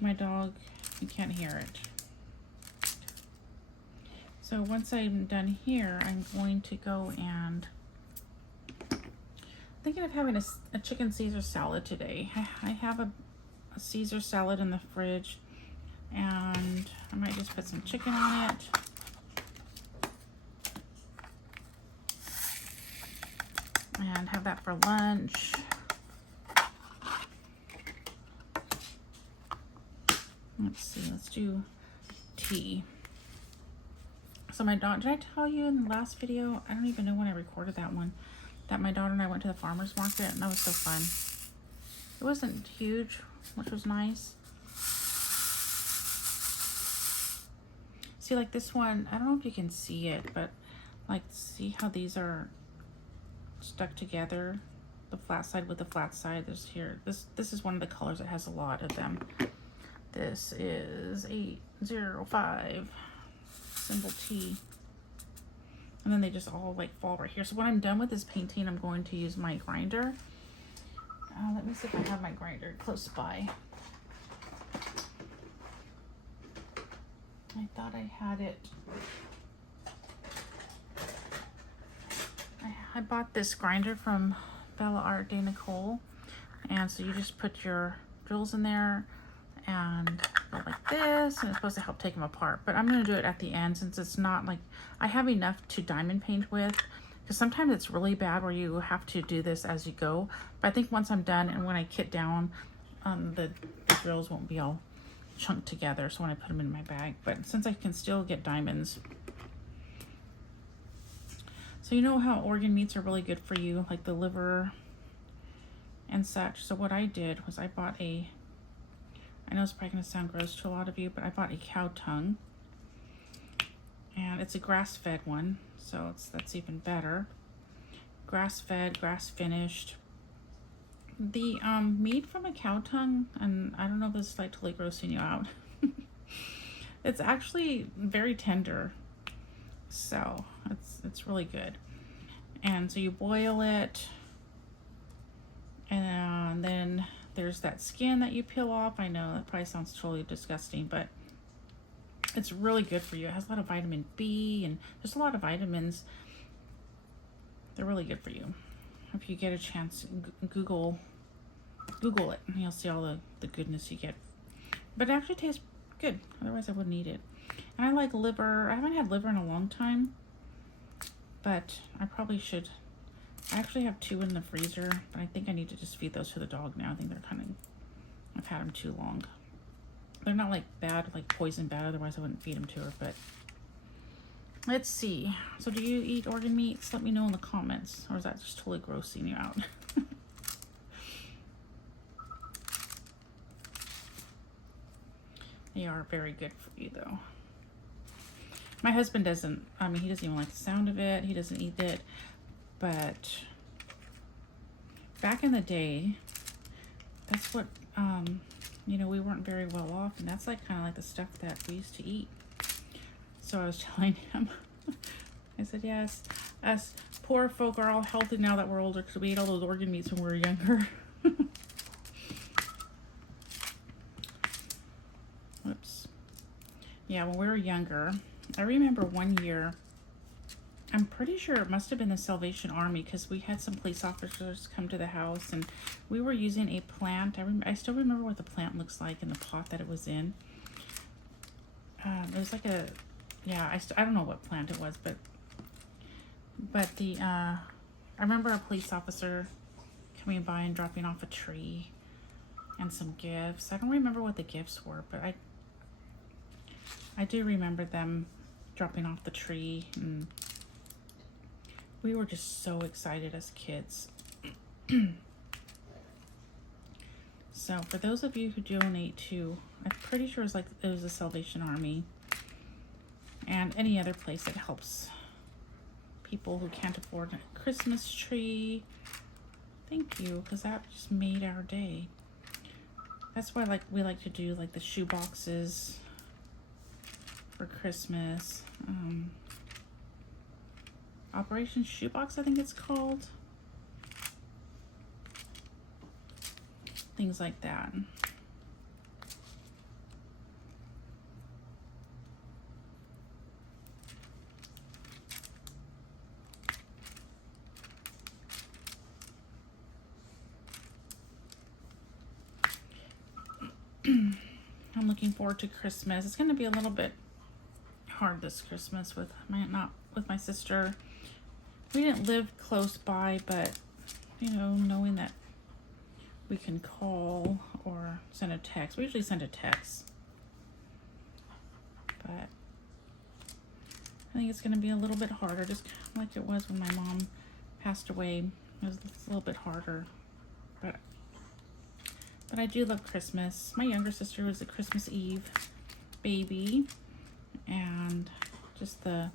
my dog, you can't hear it. So once I'm done here, I'm going to go and thinking of having a chicken Caesar salad today. I have a Caesar salad in the fridge and I might just put some chicken on it. And have that for lunch. Let's see, let's do tea. So my daughter, did I tell you in the last video? I don't even know when I recorded that one. That my daughter and I went to the farmer's market and that was so fun. It wasn't huge, which was nice. See, like this one, I don't know if you can see it, but like see how these are stuck together, the flat side with the flat side. There's here, this is one of the colors that has a lot of them. This is 805 symbol T, and then they just all like fall right here. So when I'm done with this painting, I'm going to use my grinder. Let me see if I have my grinder close by. I thought I had it. I bought this grinder from Bella Art de Nicole, and so you just put your drills in there and go like this, and it's supposed to help take them apart. But I'm going to do it at the end since it's not like I have enough to diamond paint with, because sometimes it's really bad where you have to do this as you go. But I think once I'm done and when I kit down, the drills won't be all chunked together, so when I put them in my bag. But since I can still get diamonds, so you know how organ meats are really good for you, like the liver and such. So what I did was I bought I know it's probably going to sound gross to a lot of you, but I bought a cow tongue, and it's a grass-fed one, so that's even better. Grass-fed, grass-finished. The meat from a cow tongue, and I don't know if this is like totally grossing you out, it's actually very tender, so it's really good. And so you boil it, and then there's that skin that you peel off. I know that probably sounds totally disgusting, but it's really good for you. It has a lot of vitamin B and there's a lot of vitamins. They're really good for you. If you get a chance, Google it and you'll see all the goodness you get. But it actually tastes good. Otherwise I wouldn't eat it. And I like liver. I haven't had liver in a long time, but I probably should. I actually have 2 in the freezer, but I think I need to just feed those to the dog now. I think they're kind of, I've had them too long. They're not like bad, like poison bad, otherwise I wouldn't feed them to her, but let's see. So do you eat organ meats? Let me know in the comments, or is that just totally grossing you out? They are very good for you though. My husband doesn't, I mean, he doesn't even like the sound of it. He doesn't eat it. But back in the day, that's what, you know, we weren't very well off, and that's like kind of like the stuff that we used to eat. So I was telling him, I said, yes, us poor folk are all healthy now that we're older because we ate all those organ meats when we were younger. Whoops. Yeah, when we were younger, I remember one year, I'm pretty sure it must have been the Salvation Army, because we had some police officers come to the house and we were using a plant. I still remember what the plant looks like in the pot that it was in. It was like a, yeah, I don't know what plant it was, but I remember a police officer coming by and dropping off a tree and some gifts. I don't remember what the gifts were, but I do remember them dropping off the tree, and we were just so excited as kids. So for those of you who donate to, I'm pretty sure it was the Salvation Army and any other place that helps people who can't afford a Christmas tree. Thank you, because that just made our day. That's why we like to do like the shoe boxes for Christmas. Operation Shoebox, I think it's called. Things like that. I'm looking forward to Christmas. It's going to be a little bit hard this Christmas with my sister. We didn't live close by, but you know, knowing that we can call or send a text. We usually send a text, but I think it's going to be a little bit harder, just like it was when my mom passed away. It was a little bit harder, but I do love Christmas. My younger sister was a Christmas Eve baby, and just the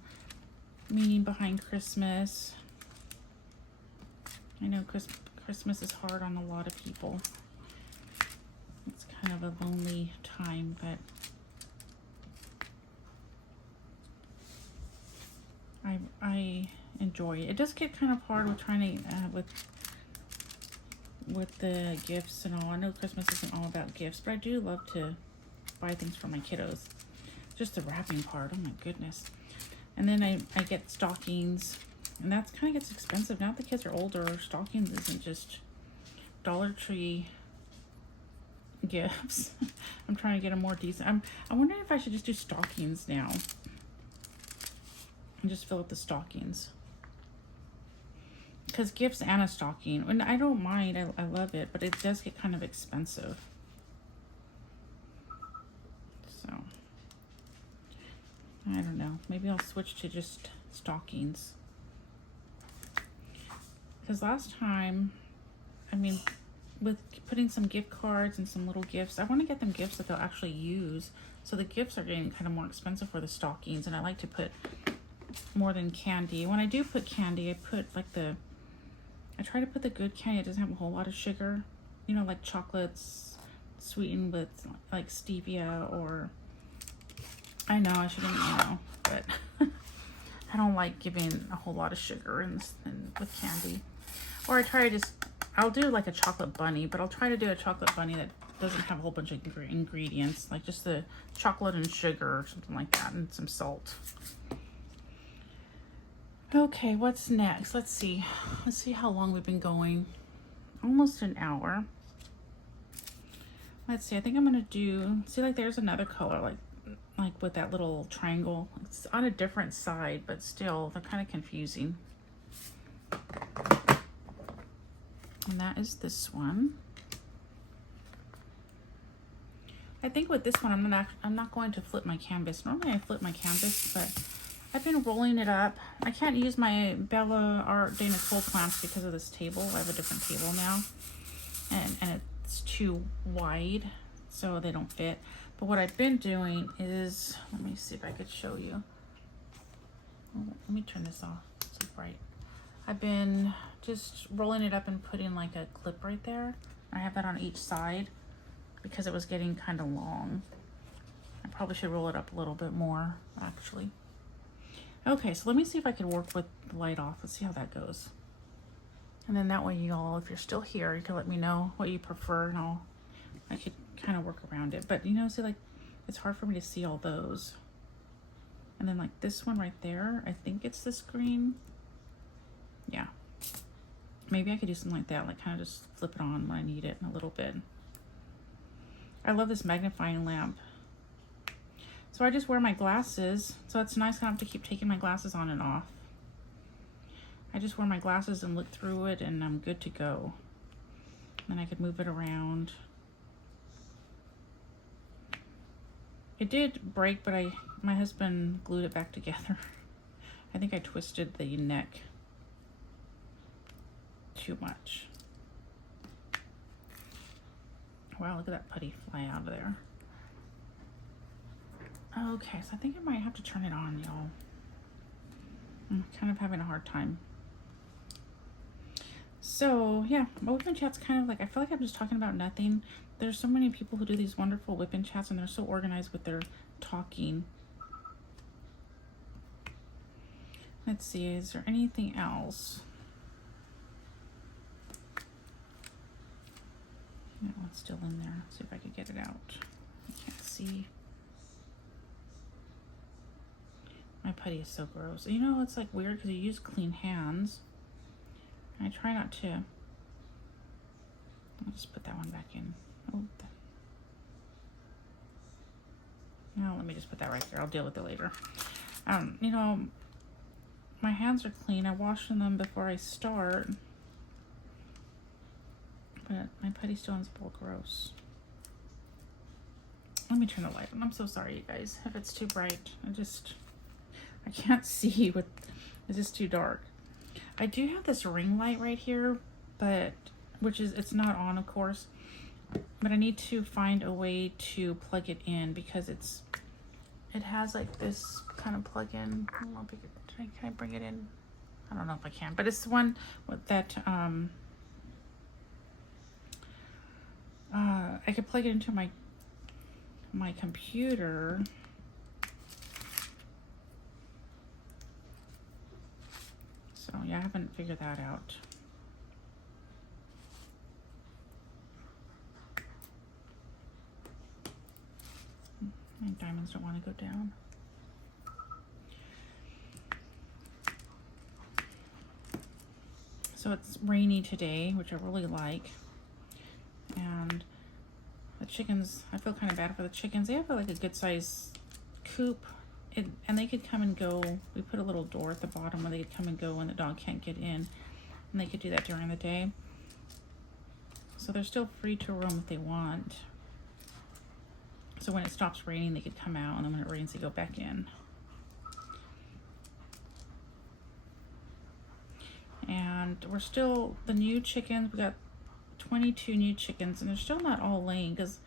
meaning behind Christmas. I know Christmas is hard on a lot of people. It's kind of a lonely time, but I enjoy it. It does get kind of hard with trying to with the gifts and all. I know Christmas isn't all about gifts, but I do love to buy things for my kiddos. Just the wrapping part, oh my goodness. And then I get stockings, and that kind of gets expensive. Now that the kids are older, stockings isn't just Dollar Tree gifts. I'm trying to get a more decent. I'm wondering if I should just do stockings now. And just fill up the stockings. Because gifts and a stocking, and I don't mind, I love it, but it does get kind of expensive. So, I don't know. Maybe I'll switch to just stockings. Because last time, I mean, with putting some gift cards and some little gifts, I want to get them gifts that they'll actually use. So the gifts are getting kind of more expensive for the stockings, and I like to put more than candy. When I do put candy, I put like I try to put the good candy that doesn't have a whole lot of sugar. You know, like chocolates sweetened with like stevia, or I know I shouldn't, you know, but I don't like giving a whole lot of sugar in with candy. Or I try to I'll do like a chocolate bunny, but I'll try to do a chocolate bunny that doesn't have a whole bunch of ingredients, like just the chocolate and sugar or something like that, and some salt. Okay, what's next? Let's see. Let's see how long we've been going. Almost an hour. Let's see. I think I'm gonna see, like there's another color, like with that little triangle. It's on a different side, but still they're kind of confusing. And that is this one. I think with this one, I'm not going to flip my canvas. Normally I flip my canvas, but I've been rolling it up. I can't use my Bella Art Dana Cole clamps because of this table. I have a different table now, and it's too wide, so they don't fit. But what I've been doing is, let me see if I could show you. Oh, let me turn this off. It's so bright. I've been just rolling it up and putting like a clip right there. I have that on each side because it was getting kind of long. I probably should roll it up a little bit more, actually. Okay, so let me see if I can work with the light off. Let's see how that goes. And then that way, y'all, if you're still here, you can let me know what you prefer, and I could kind of work around it. But you know, see, like, it's hard for me to see all those. And then like this one right there, I think it's this green. Yeah. Maybe I could do something like that, like kind of just flip it on when I need it in a little bit. I love this magnifying lamp. So I just wear my glasses, so it's nice. I don't have to keep taking my glasses on and off. I just wear my glasses and look through it and I'm good to go. And I could move it around. It did break, but my husband glued it back together. I think I twisted the neck too much. Wow, look at that putty fly out of there. Okay, so I think I might have to turn it on, y'all. I'm kind of having a hard time. So yeah, my WIP and chat's kind of like, I feel like I'm just talking about nothing. There's so many people who do these wonderful WIP and chats and they're so organized with their talking. Let's see, is there anything else? No, it's still in there. Let's see if I could get it out. I can't see. My putty is so gross. You know, it's like weird because you use clean hands. I try not to. I'll just put that one back in. Oh. No, let me just put that right there. I'll deal with it later. You know, my hands are clean. I wash them before I start. But my putty still is a little gross. Let me turn the light on. I'm so sorry, you guys, if it's too bright. I can't see with, it's just too dark. I do have this ring light right here, but it's not on, of course, but I need to find a way to plug it in because it has like this kind of plug in. I don't know if can I bring it in? I don't know if I can, but it's the one with that I could plug it into my computer. So yeah, I haven't figured that out. My diamonds don't want to go down. So it's rainy today, which I really like. And the chickens, I feel kind of bad for the chickens. They have like a good size coop. And they could come and go. We put a little door at the bottom where they could come and go when the dog can't get in. And they could do that during the day. So they're still free to roam if they want. So when it stops raining, they could come out, and then when it rains, they go back in. And we're still, the new chickens, we got 22 new chickens, and they're still not all laying because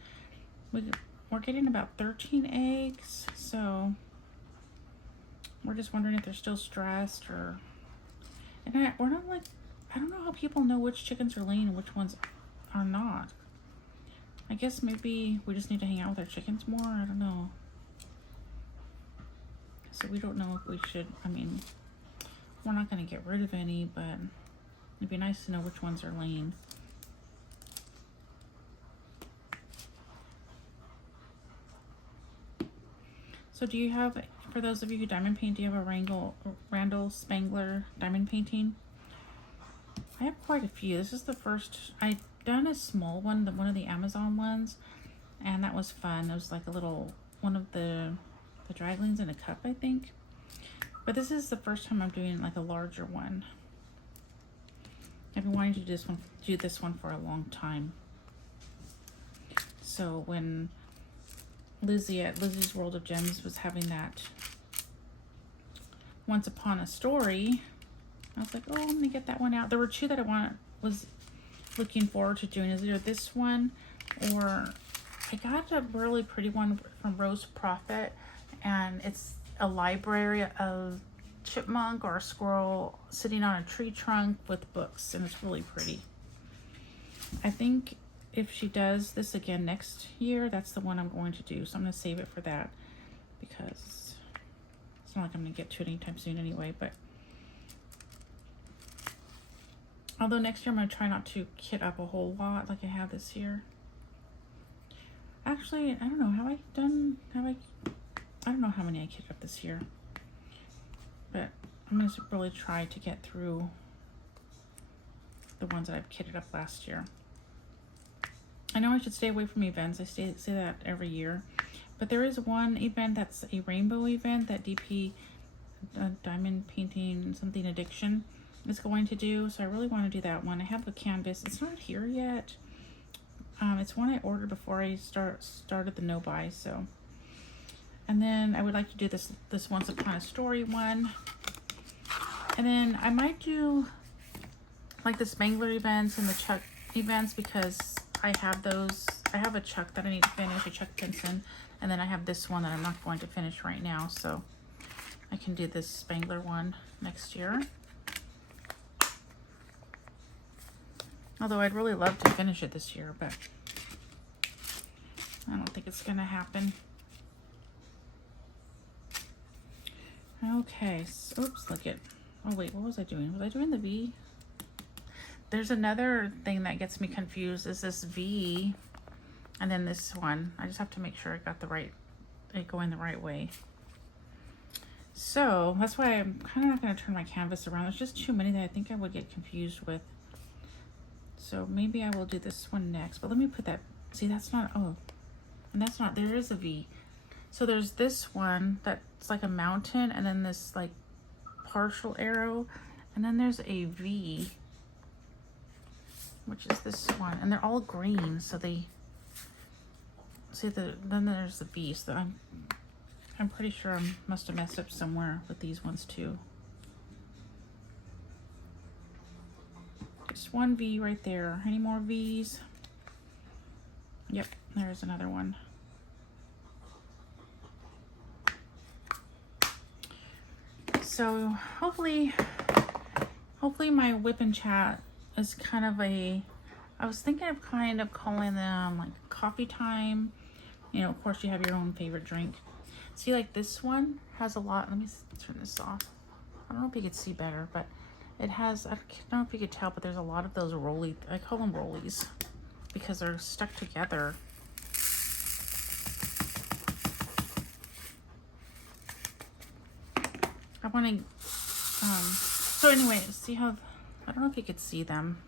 we're getting about 13 eggs. So we're just wondering if they're still stressed or, and we're not like, I don't know how people know which chickens are laying and which ones are not. I guess maybe we just need to hang out with our chickens more. I don't know. So we don't know if we should, I mean, we're not going to get rid of any, but it'd be nice to know which ones are laying. So do you have, for those of you who diamond paint, do you have a Randall Spangler diamond painting? I have quite a few. This is the first, I've done a small one, one of the Amazon ones, and that was fun. It was like a little, one of the draglings in a cup, I think. But this is the first time I'm doing like a larger one. I've been wanting to do this one for a long time. So when Lizzie at Lizzie's World of Gems was having that Once Upon a Story, I was like, oh, I'm gonna get that one out. There were two that I was looking forward to doing. Is either this one, or I got a really pretty one from Rose Prophet, and it's a library of chipmunk or a squirrel sitting on a tree trunk with books, and it's really pretty. I think if she does this again next year, that's the one I'm going to do. So I'm going to save it for that because it's not like I'm going to get to it anytime soon anyway. But although next year I'm going to try not to kit up a whole lot like I have this year. Actually, I don't know. I don't know how many I kitted up this year. but I'm going to really try to get through the ones that I've kitted up last year. I know I should stay away from events. I say that every year. But there is one event that's a rainbow event that DP Diamond Painting Something Addiction is going to do. So I really want to do that one. I have a canvas. It's not here yet. It's one I ordered before I started the no buy. So, and then I would like to do this Once Upon a Story one. And then I might do like the Spangler events and the Chuck events, because I have those. I have a Chuck that I need to finish, a Chuck Pinson, and then I have this one that I'm not going to finish right now, so I can do this Spangler one next year. Although I'd really love to finish it this year, but I don't think it's gonna happen. Okay, so, oops, look at, oh wait, what was I doing? Was I doing the V? There's another thing that gets me confused, is this V and then this one. I just have to make sure I got it going the right way. So that's why I'm kind of not going to turn my canvas around. There's just too many that I think I would get confused with. So maybe I will do this one next, but let me put that, see, that's not, oh, and that's not, there is a V. So there's this one that's like a mountain, and then this like partial arrow, and then there's a V, which is this one, and they're all green, so they see then there's the V. So I'm pretty sure I must have messed up somewhere with these ones too. Just one V right there. Any more V's? Yep, there's another one. So hopefully my WIP and chat is kind of I was thinking of kind of calling them like coffee time. You know, of course you have your own favorite drink. See, like this one has a lot, let me turn this off. I don't know if you could see better, but it has, I don't know if you could tell, but there's a lot of those rolly, I call them rollies because they're stuck together. I want to, so anyway, see how, I don't know if you could see them.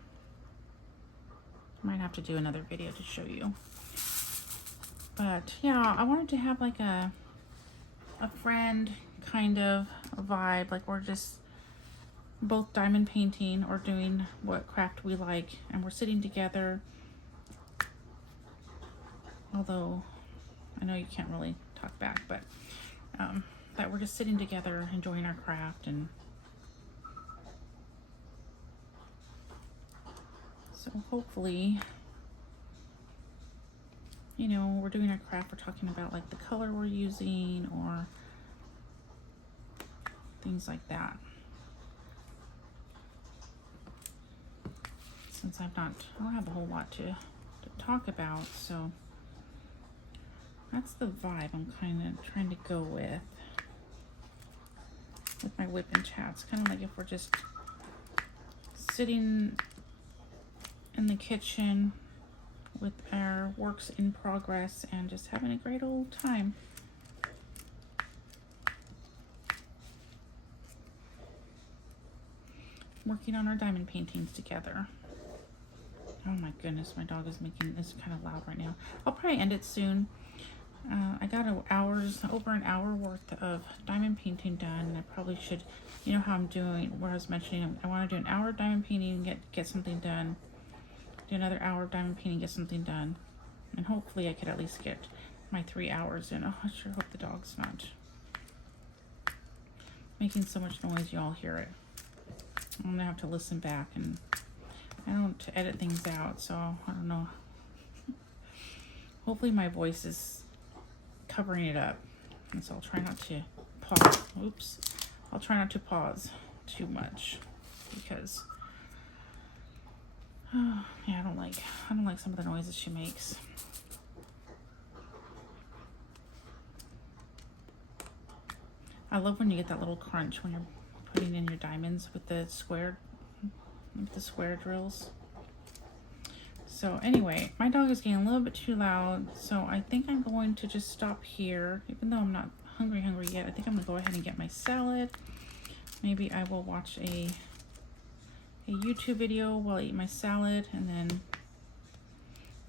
Might have to do another video to show you. But yeah, I wanted to have like a friend kind of a vibe, like we're just both diamond painting or doing what craft we like, and we're sitting together. Although I know you can't really talk back, but that we're just sitting together enjoying our craft. And so hopefully, you know, we're doing our craft, we're talking about like the color we're using or things like that. Since I don't have a whole lot to talk about, so that's the vibe I'm kind of trying to go with my WIP and chats. Kind of like if we're just sitting in the kitchen with our works in progress and just having a great old time. Working on our diamond paintings together. Oh my goodness, my dog is kind of loud right now. I'll probably end it soon. I got over an hour worth of diamond painting done. I probably should, you know how I'm doing, where I was mentioning I want to do an hour of diamond painting and get something done. Do another hour of diamond painting, get something done. And hopefully I could at least get my 3 hours in. Oh, I sure hope the dog's not making so much noise you all hear it. I'm gonna have to listen back, and I don't edit things out, so I don't know. Hopefully my voice is covering it up, and so I'll try not to pause. Oops. I'll try not to pause too much because yeah, I don't like some of the noises she makes. I love when you get that little crunch when you're putting in your diamonds with the square drills. So anyway, my dog is getting a little bit too loud, so I think I'm going to just stop here. Even though I'm not hungry yet, I think I'm gonna go ahead and get my salad. maybe I will watch a YouTube video while I eat my salad, and then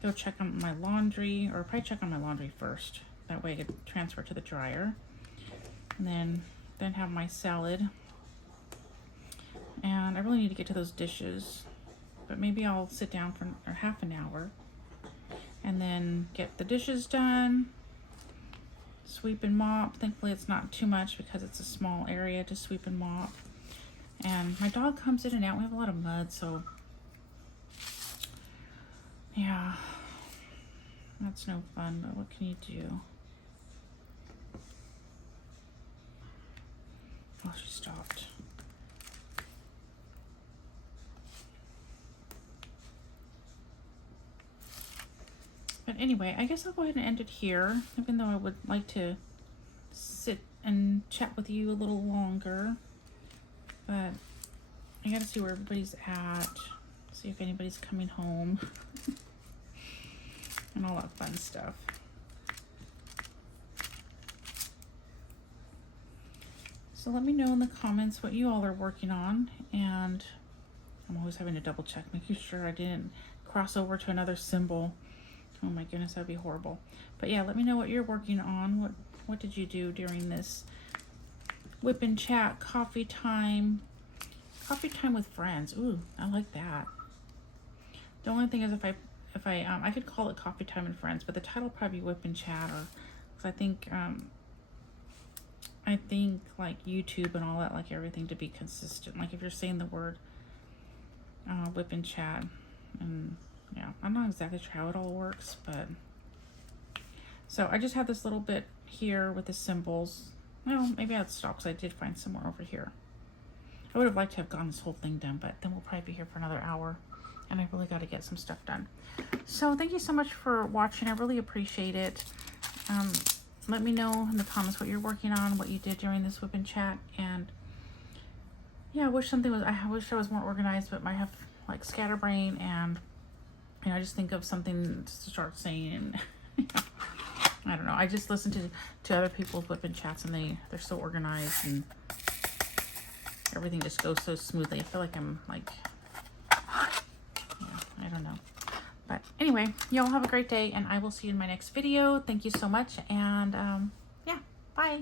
go check on my laundry, or probably check on my laundry first. That way I could transfer to the dryer, and then have my salad. And I really need to get to those dishes, but maybe I'll sit down for half an hour and then get the dishes done, sweep and mop. Thankfully it's not too much because it's a small area to sweep and mop. And my dog comes in and out. We have a lot of mud, so yeah, that's no fun, but what can you do? Oh, she stopped. But anyway, I guess I'll go ahead and end it here, even though I would like to sit and chat with you a little longer. But I gotta see where everybody's at, see if anybody's coming home, and all that fun stuff. So let me know in the comments what you all are working on, and I'm always having to double check, making sure I didn't cross over to another symbol. Oh my goodness, that'd be horrible. But yeah, let me know what you're working on. What did you do during this WIP and chat coffee time with friends? Ooh, I like that. The only thing is, if I could call it coffee time and friends, but the title would probably be WIP and chat, or because I think like YouTube and all that, like everything to be consistent. Like if you're saying the word WIP and chat, and yeah, I'm not exactly sure how it all works, but so I just have this little bit here with the symbols. Well, maybe I'd stop because I did find some more over here. I would have liked to have gotten this whole thing done, but then we'll probably be here for another hour, and I really got to get some stuff done. So thank you so much for watching. I really appreciate it. Let me know in the comments what you're working on, what you did during this WIP and chat, and yeah, I wish I was more organized, but I have like scatterbrain, and I just think of something to start saying, and I don't know. I just listen to other people's WIP and chats, and they're so organized, and everything just goes so smoothly. I feel like I'm like, yeah, I don't know. But anyway, y'all have a great day, and I will see you in my next video. Thank you so much, and yeah, bye.